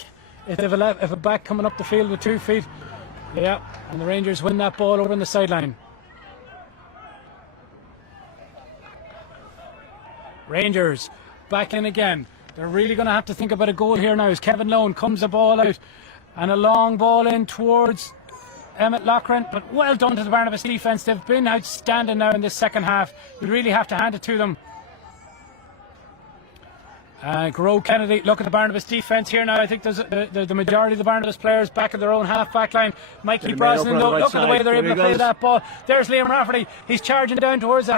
if they have a back coming up the field with 2 feet. Yeah, and the Rangers win that ball over on the sideline. Rangers back in again. They're really going to have to think about a goal here now as Kevin Lone comes the ball out and a long ball in towards Emmett Loughran, but well done to the Barnabas defence. They've been outstanding now in this second half. You really have to hand it to them. Gro Kennedy, look at the Barnabas defence here now. I think there's the majority of the Barnabas players back in their own half-back line. Mikey Brosnan, look at the way they're able to play that ball. There's Liam Rafferty. He's charging down towards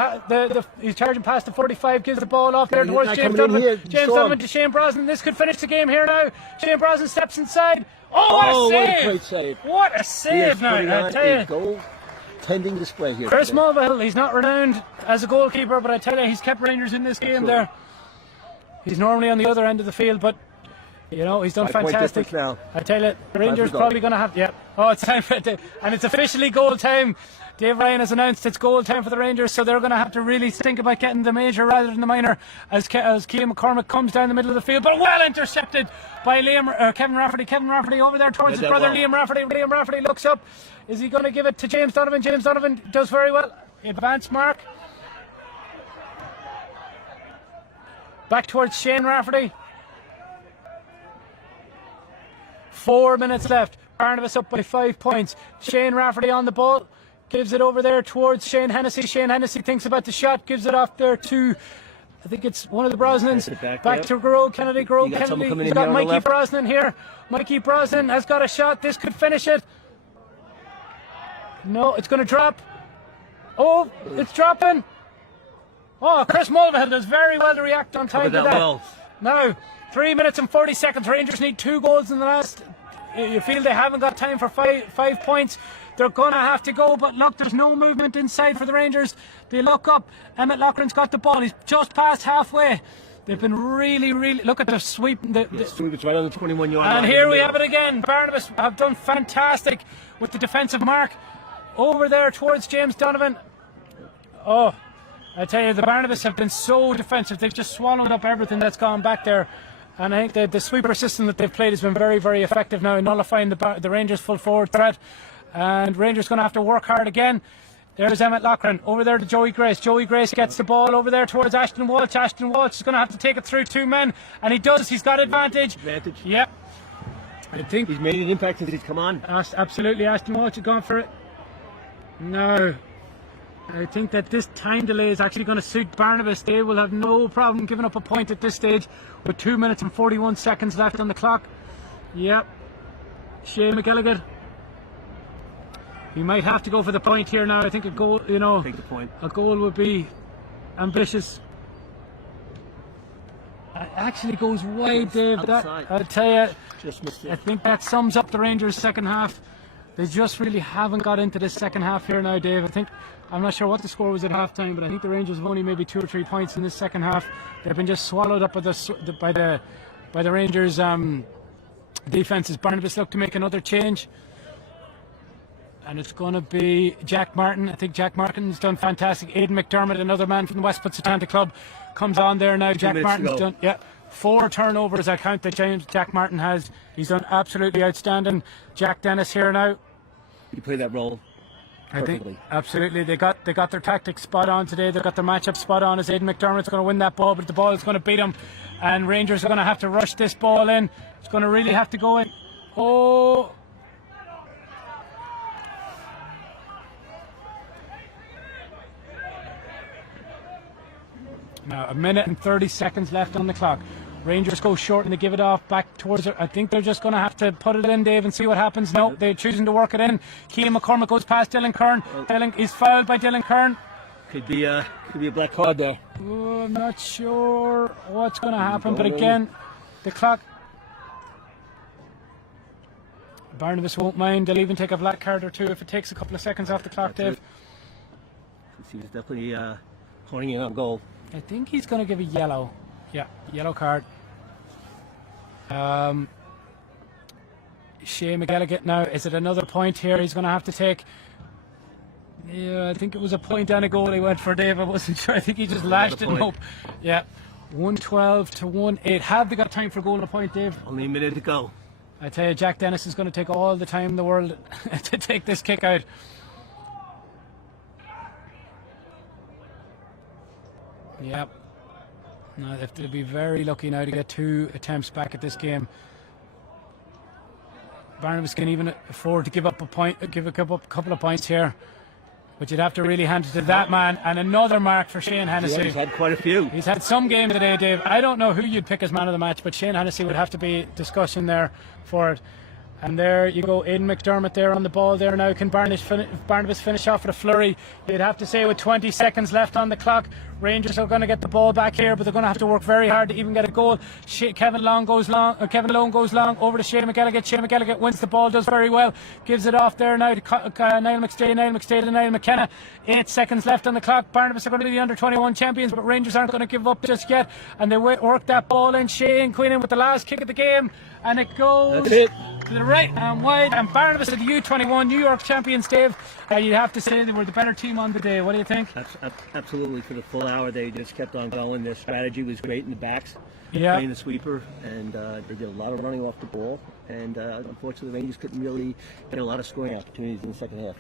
he's charging past the 45, gives the ball off there towards James Donovan. James Donovan to Shane Brosnan. This could finish the game here now. Shane Brosnan steps inside. Oh, what a great save. What a save now, I tell you. Goal-tending display here. Chris Mulvihill, he's not renowned as a goalkeeper, but I tell you, he's kept Rangers in this game there. He's normally on the other end of the field, but you know he's done fantastic. I tell you, the Rangers probably going to have. Yeah. Oh, it's time for it, and it's officially goal time. Dave Ryan has announced it's goal time for the Rangers, so they're going to have to really think about getting the major rather than the minor. As Keelan McCormick comes down the middle of the field, but well intercepted by Kevin Rafferty. Kevin Rafferty over there towards his brother Liam Rafferty. Liam Rafferty looks up. Is he going to give it to James Donovan? James Donovan does very well. Advance mark. Back towards Shane Rafferty. 4 minutes left. Barnabas up by 5 points. Shane Rafferty on the ball. Gives it over there towards Shane Hennessy. Shane Hennessy thinks about the shot. Gives it off there to, I think it's one of the Brosnans. Back to Gro Kennedy. Gro Kennedy. He's got Mikey Brosnan here. Mikey Brosnan has got a shot. This could finish it. No, it's going to drop. Oh, it's dropping. Oh, Chris Mulvihill does very well to react on time to that. Well. Now, 3 minutes and 40 seconds. Rangers need 2 goals in the last. You feel they haven't got time for five points. They're going to have to go, but look, there's no movement inside for the Rangers. They look up. Emmett Loughran's got the ball. He's just past halfway. They've been really, look at the sweep. Sweep, it's right on the 21-yard line. And here we have it again. Barnabas have done fantastic with the defensive mark. Over there towards James Donovan. Oh, I tell you, the Barnabas have been so defensive. They've just swallowed up everything that's gone back there. And I think the sweeper system that they've played has been very, very effective now in nullifying the Rangers' full forward threat. And Rangers going to have to work hard again. There's Emmett Loughran over there to Joey Grace. Joey Grace gets the ball over there towards Ashton Walsh. Ashton Walsh is going to have to take it through 2 men, and he does. He's got advantage. Yep. I think he's made an impact since he's come on. Absolutely, Ashton Walsh has gone for it. No. I think that this time delay is actually going to suit Barnabas. They will have no problem giving up a point at this stage with 2 minutes and 41 seconds left on the clock. Yep. Shea McElligott. He might have to go for the point here now. I think a goal, take the point. A goal would be ambitious. It actually goes wide, Dave. I'll tell you, just missed it. I think that sums up the Rangers' second half. They just really haven't got into this second half here now, Dave. I'm not sure what the score was at half time, but I think the Rangers have only maybe 2 or 3 points in this second half. They've been just swallowed up by the Rangers' defenses. Barnabas look to make another change. And it's going to be Jack Martin. I think Jack Martin's done fantastic. Aidan McDermott, another man from the West Putsatanta club, comes on there now. Jack Martin's done 4 turnovers, I count, that Jack Martin has. He's done absolutely outstanding. Jack Dennis here now. You play that role perfectly. I think absolutely. They got their tactics spot on today. They got their matchup spot on. As Aidan McDermott's going to win that ball, but the ball is going to beat him. And Rangers are going to have to rush this ball in. It's going to really have to go in. Oh. Now, 1 minute and 30 seconds left on the clock. Rangers go short and they give it off back towards it. I think they're just going to have to put it in, Dave, and see what happens. No, they're choosing to work it in. Keelan McCormick goes past Dylan Kern. Dylan is fouled by Dylan Kern. Could be a black card there. Oh, I'm not sure what's going to happen, but again, the clock. Barnabas won't mind. They'll even take a black card or 2 if it takes a couple of seconds off the clock, Dave. He was definitely honing in on goal. I think he's going to give a yellow. Yeah, yellow card. Shea McElligott now. Is it another point here he's going to have to take? Yeah, I think it was a point and a goal he went for, Dave. I wasn't sure. I think he just lashed it and hope. Yeah, 112 to 1-8. Have they got time for goal and a point, Dave? Only a minute to go. I tell you, Jack Dennis is going to take all the time in the world to take this kick out. Yep. No, they have to be very lucky now to get 2 attempts back at this game. Barnabas can even afford to give up a couple of points here, but you'd have to really hand it to that man. And another mark for Shane Hennessy. Yeah, he's had quite a few. He's had some game today, Dave. I don't know who you'd pick as man of the match, but Shane Hennessy would have to be discussion there for it. And there you go, Aidan McDermott there on the ball there now. Can Barnabas finish off with a flurry? You'd have to say with 20 seconds left on the clock. Rangers are going to get the ball back here, but they're going to have to work very hard to even get a goal. Kevin Long goes long over to Shea McElligott. Shea McElligott wins the ball, does very well. Gives it off there now to Niall McStay. Niall McStay to Niall McKenna. 8 seconds left on the clock. Barnabas are going to be the under-21 champions, but Rangers aren't going to give up just yet. And they work that ball in. Shane Queenan with the last kick of the game, and it goes to the right and wide. And Barnabas at the U21 New York champions, Dave. You'd have to say they were the better team on the day. What do you think? Absolutely. For the full hour, they just kept on going. Their strategy was great in the backs, playing the sweeper, and they did a lot of running off the ball. And unfortunately, the Rangers couldn't really get a lot of scoring opportunities in the second half.